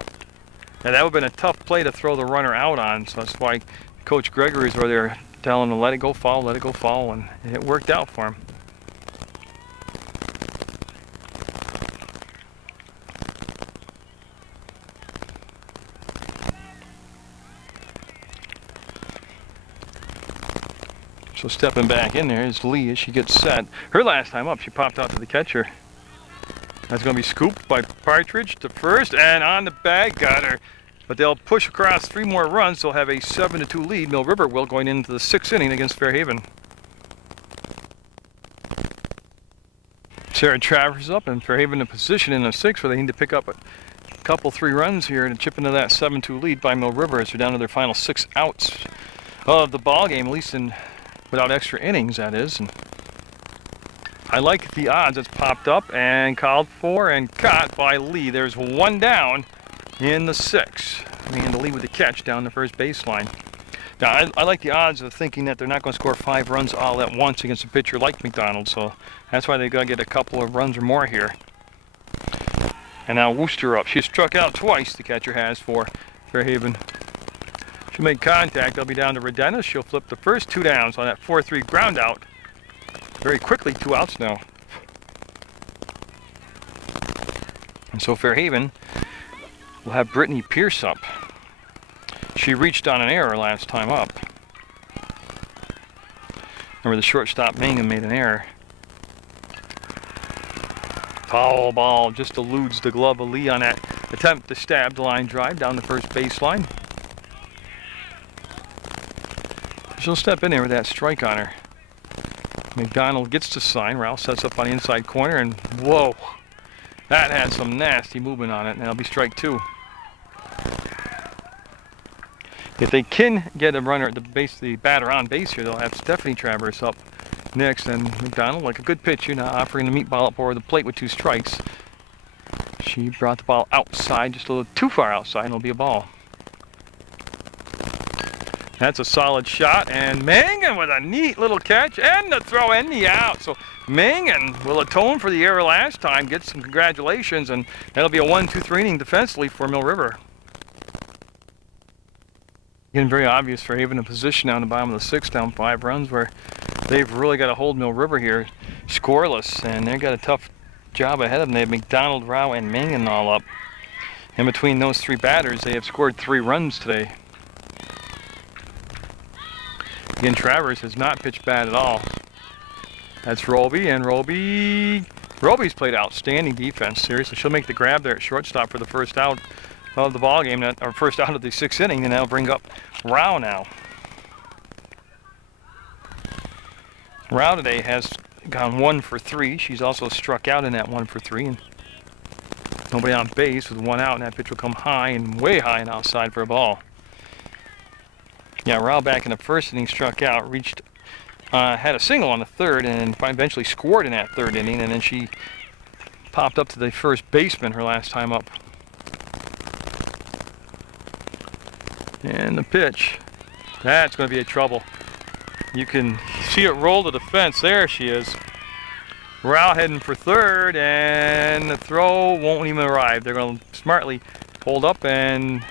Now that would have been a tough play to throw the runner out on, so that's why Coach Gregory's were there telling him to let it go foul, and it worked out for him. So stepping back in there is Lee as she gets set. Her last time up, she popped out to the catcher. That's going to be scooped by Partridge to 1st, and on the bag, got her. But they'll push across 3 more runs. They'll have a 7-2 lead. Mill River will going into the 6th inning against Fairhaven. Sarah Travers up, and Fairhaven in position in the 6th where they need to pick up a couple 3 runs here to chip into that 7-2 lead by Mill River as they're down to their final 6 outs of the ball game, at least without extra innings, that is. And I like the odds that's popped up and called for and caught by Lee. There's 1 down in the 6th. Amanda Lee with the catch down the 1st baseline. Now, I like the odds of thinking that they're not going to score 5 runs all at once against a pitcher like McDonald, so that's why they got to get a couple of runs or more here. And now Wooster up. She's struck out twice, the catcher has, for Fairhaven. She'll make contact. They'll be down to Redenis. She'll flip the first 2 downs on that 4-3 ground out. Very quickly, 2 outs now. And so Fairhaven will have Brittany Pierce up. She reached on an error last time up. Remember the shortstop Mangum made an error. Foul ball just eludes the glove of Lee on that attempt to stab the line drive down the 1st baseline. She'll step in there with that strike on her. McDonald gets to sign. Ralph sets up on the inside corner, and whoa, that had some nasty movement on it, and that'll be strike 2. If they can get a runner at the base, the batter on base here, they'll have Stephanie Travers up next, and McDonald, like a good pitcher, now offering the meatball up over the plate with 2 strikes. She brought the ball outside, just a little too far outside, and it'll be a ball. That's a solid shot, and Mangan with a neat little catch, and the throw and the out. So Munger will atone for the error last time, get some congratulations, and that'll be a 1-2-3 inning defensively for Mill River. Getting very obvious for Haven in position down the bottom of the 6th, down 5 runs, where they've really got to hold Mill River here scoreless, and they've got a tough job ahead of them. They have McDonald, Rao, and Munger all up. In between those 3 batters, they have scored 3 runs today. Again, Travers has not pitched bad at all. That's Roby, and Roby's played outstanding defense. Seriously, she'll make the grab there at shortstop for the first out of the ball game, or first out of the 6th inning, and that'll bring up Rao now. Rao today has gone 1 for 3. She's also struck out in that 1 for 3, and nobody on base with 1 out, and that pitch will come high and way high and outside for a ball. Yeah, Rao back in the 1st inning struck out, had a single on the 3rd, and eventually scored in that 3rd inning, and then she popped up to the first baseman her last time up. And the pitch, that's going to be a trouble. You can see it roll to the fence. There she is. Rao heading for 3rd, and the throw won't even arrive. They're going to smartly hold up and...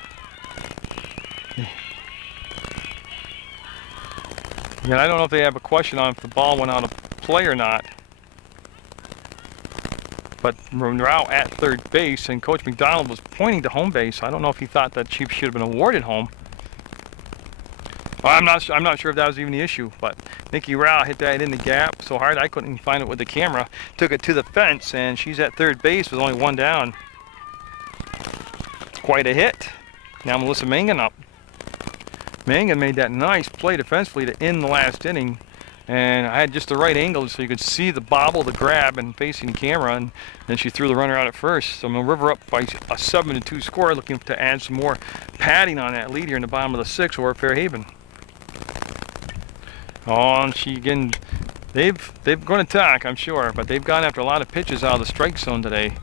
Yeah, I don't know if they have a question on if the ball went out of play or not. But Rao at 3rd base, and Coach McDonald was pointing to home base. I don't know if he thought that she should have been awarded home. Well, I'm not sure if that was even the issue, but Nikki Rao hit that in the gap so hard I couldn't even find it with the camera. Took it to the fence, and she's at 3rd base with only 1 down. Quite a hit. Now Melissa Munger up. Munger made that nice play defensively to end the last inning, and I had just the right angle so you could see the bobble, the grab, and facing the camera, and then she threw the runner out at first. So Mill River up by a 7-2 score, looking to add some more padding on that lead here in the bottom of the 6th over Fairhaven. Oh, and they've gone to attack, I'm sure, but they've gone after a lot of pitches out of the strike zone today,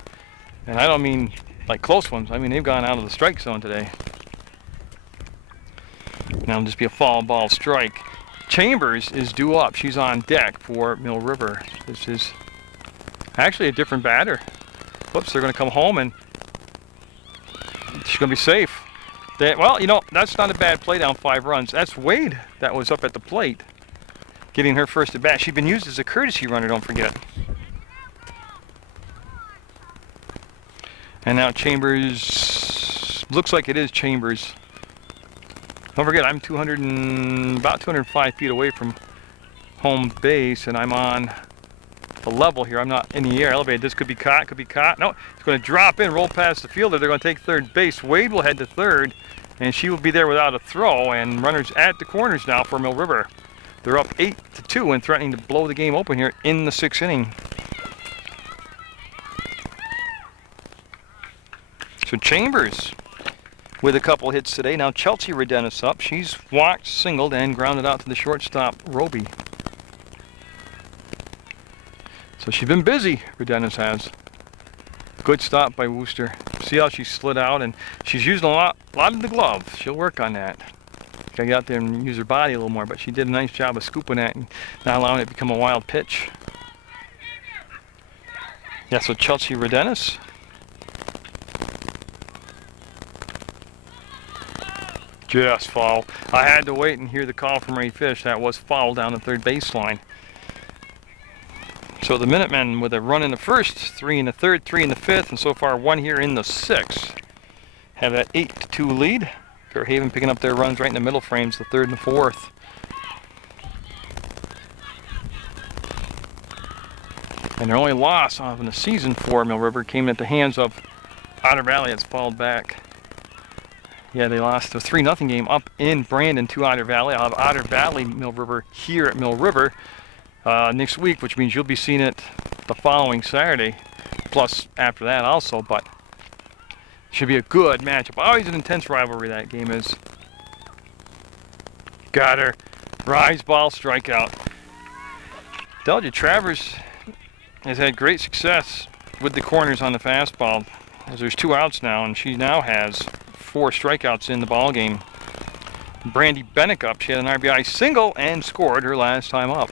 and I don't mean like close ones. I mean they've gone out of the strike zone today. Now it'll just be a foul ball strike. Chambers is due up. She's on deck for Mill River. This is actually a different batter. Whoops, they're going to come home, and she's going to be safe. Well, you know, that's not a bad play down 5 runs. That's Wade that was up at the plate getting her first at bat. She'd been used as a courtesy runner, don't forget. And now Chambers, looks like it is Chambers. Don't forget, I'm about 205 feet away from home base, and I'm on the level here. I'm not in the air elevated. This could be caught, could be caught. No, it's going to drop in, roll past the fielder. They're going to take 3rd base. Wade will head to 3rd, and she will be there without a throw, and runners at the corners now for Mill River. They're up 8-2 and threatening to blow the game open here in the 6th inning. So Chambers with a couple hits today. Now Chelsea Redenis up. She's walked, singled, and grounded out to the shortstop, Roby. So she's been busy, Redenis has. Good stop by Wooster. See how she slid out, and she's using a lot of the glove. She'll work on that. Gotta get out there and use her body a little more, but she did a nice job of scooping that and not allowing it to become a wild pitch. Yeah, so Chelsea Redenis. Just foul. I had to wait and hear the call from Ray Fish. That was foul down the 3rd baseline. So the Minutemen with a run in the 1st, 3 in the 3rd, 3 in the 5th, and so far 1 here in the 6th. Have that 8-2 lead. Fairhaven picking up their runs right in the middle frames, the 3rd and the 4th. And their only loss in the season for Mill River came at the hands of Otter Valley. It's fallen back. Yeah, they lost the 3-0 game up in Brandon to Otter Valley. I'll have Otter Valley Mill River here at Mill River next week, which means you'll be seeing it the following Saturday, plus after that also, but should be a good matchup. Always an intense rivalry that game is. Got her. Rise ball, strikeout. Told you, Travers has had great success with the corners on the fastball, as there's 2 outs now, and she now has 4 strikeouts in the ball game. Brandy Bennick up. She had an RBI single and scored her last time up.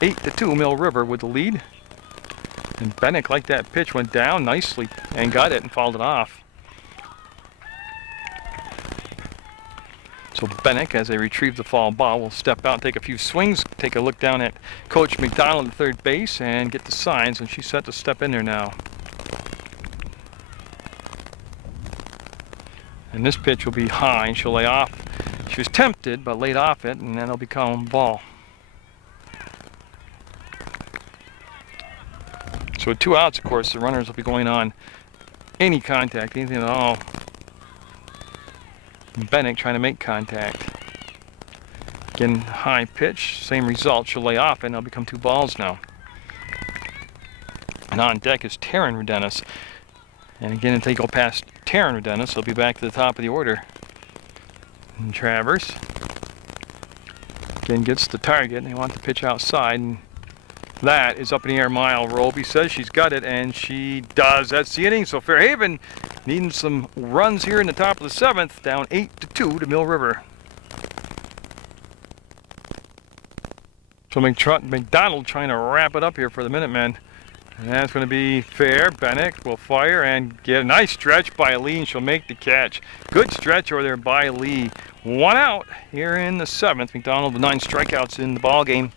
8-2, Mill River with the lead. And Bennick, like that pitch, went down nicely and got it and fouled it off. So Bennick, as they retrieve the foul ball, will step out, take a few swings, take a look down at Coach McDonald at third base, and get the signs, and she's set to step in there now. And this pitch will be high, and she'll lay off. She was tempted, but laid off it, and then it'll become ball. So with 2 outs, of course, the runners will be going on any contact, anything at all. Bennick trying to make contact. Again, high pitch, same result. She'll lay off, and it'll become 2 balls now. And on deck is Taryn Rodenis. And again, if they go past Taryn Rodenis, they'll be back to the top of the order. And Travers again gets the target, and they want the pitch outside, and that is up in the air mile. Roby says she's got it, and she does. That's the inning. So Fairhaven needing some runs here in the top of the 7th, down 8-2 to Mill River. So McDonald trying to wrap it up here for the Minutemen. And that's going to be fair. Bennick will fire and get a nice stretch by Lee, and she'll make the catch. Good stretch over there by Lee. 1 out here in the 7th. McDonald with 9 strikeouts in the ball game.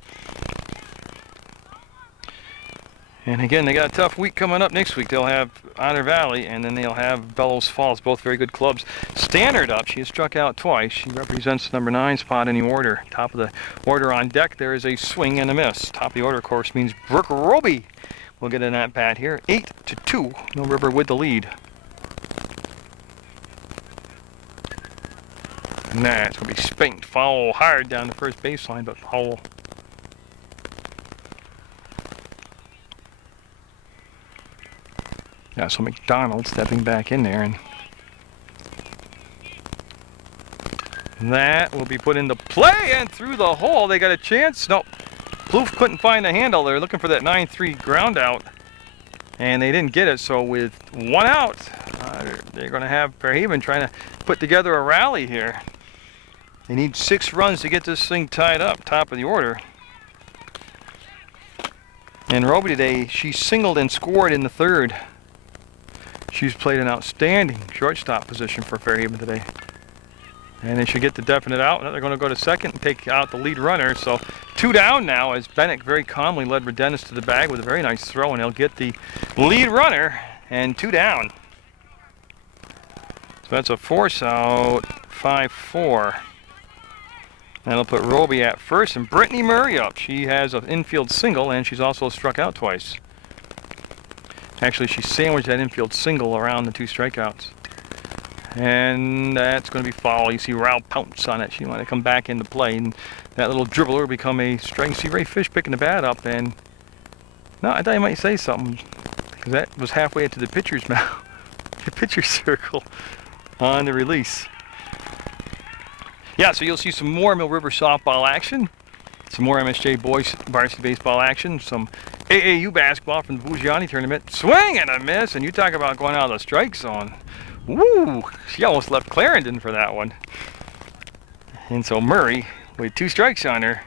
And again, they got a tough week coming up next week. They'll have Otter Valley, and then they'll have Bellows Falls, both very good clubs. Stannard up. She has struck out twice. She represents the number 9 spot in the order. Top of the order on deck, there is a swing and a miss. Top of the order, of course, means Brooke Roby will get an at-bat here. 8-2, Mill River with the lead. And that's going to be spanked foul hard down the first baseline, but foul. Yeah, so McDonald stepping back in there, and that will be put into play and through the hole. They got a chance. No, Plouffe couldn't find the handle. They're looking for that 9-3 ground out, and they didn't get it. So with 1 out, they're going to have Fairhaven trying to put together a rally here. They need 6 runs to get this thing tied up, top of the order. And Roby today, she singled and scored in the 3rd. She's played an outstanding shortstop position for Fairhaven today. And they should get the definite out. Now they're going to go to second and take out the lead runner. So 2 down now, as Bennick very calmly led Rodenis to the bag with a very nice throw, and he'll get the lead runner, and 2 down. So that's a force out, 5-4. And they'll put Roby at first, and Brittany Murray up. She has an infield single, and she's also struck out twice. Actually, she sandwiched that infield single around the 2 strikeouts. And that's going to be foul. You see Rao pounce on it. She wanted to come back into play, and that little dribbler will become a strike. You see Ray Fish picking the bat up, and no, I thought you might say something, because that was halfway into the pitcher's mouth, the pitcher's circle on the release. Yeah, so you'll see some more Mill River softball action, some more MSJ boys varsity baseball action, some AAU basketball from the Bougiani tournament. Swing and a miss, and you talk about going out of the strike zone. Woo! She almost left Clarendon for that one. And so Murray, with 2 strikes on her,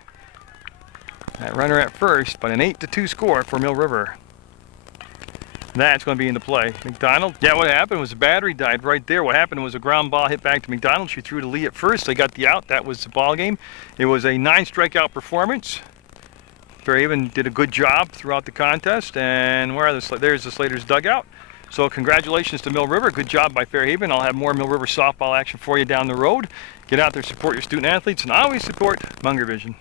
that runner at first, but an 8-2 score for Mill River. That's going to be into play. McDonald, yeah, what happened was the battery died right there. What happened was a ground ball hit back to McDonald. She threw to Lee at first. They got the out. That was the ball game. It was a 9 strikeout performance. Fairhaven did a good job throughout the contest, and there's the Slater's dugout. So congratulations to Mill River. Good job by Fairhaven. I'll have more Mill River softball action for you down the road. Get out there, support your student athletes, and always support Munger Vision.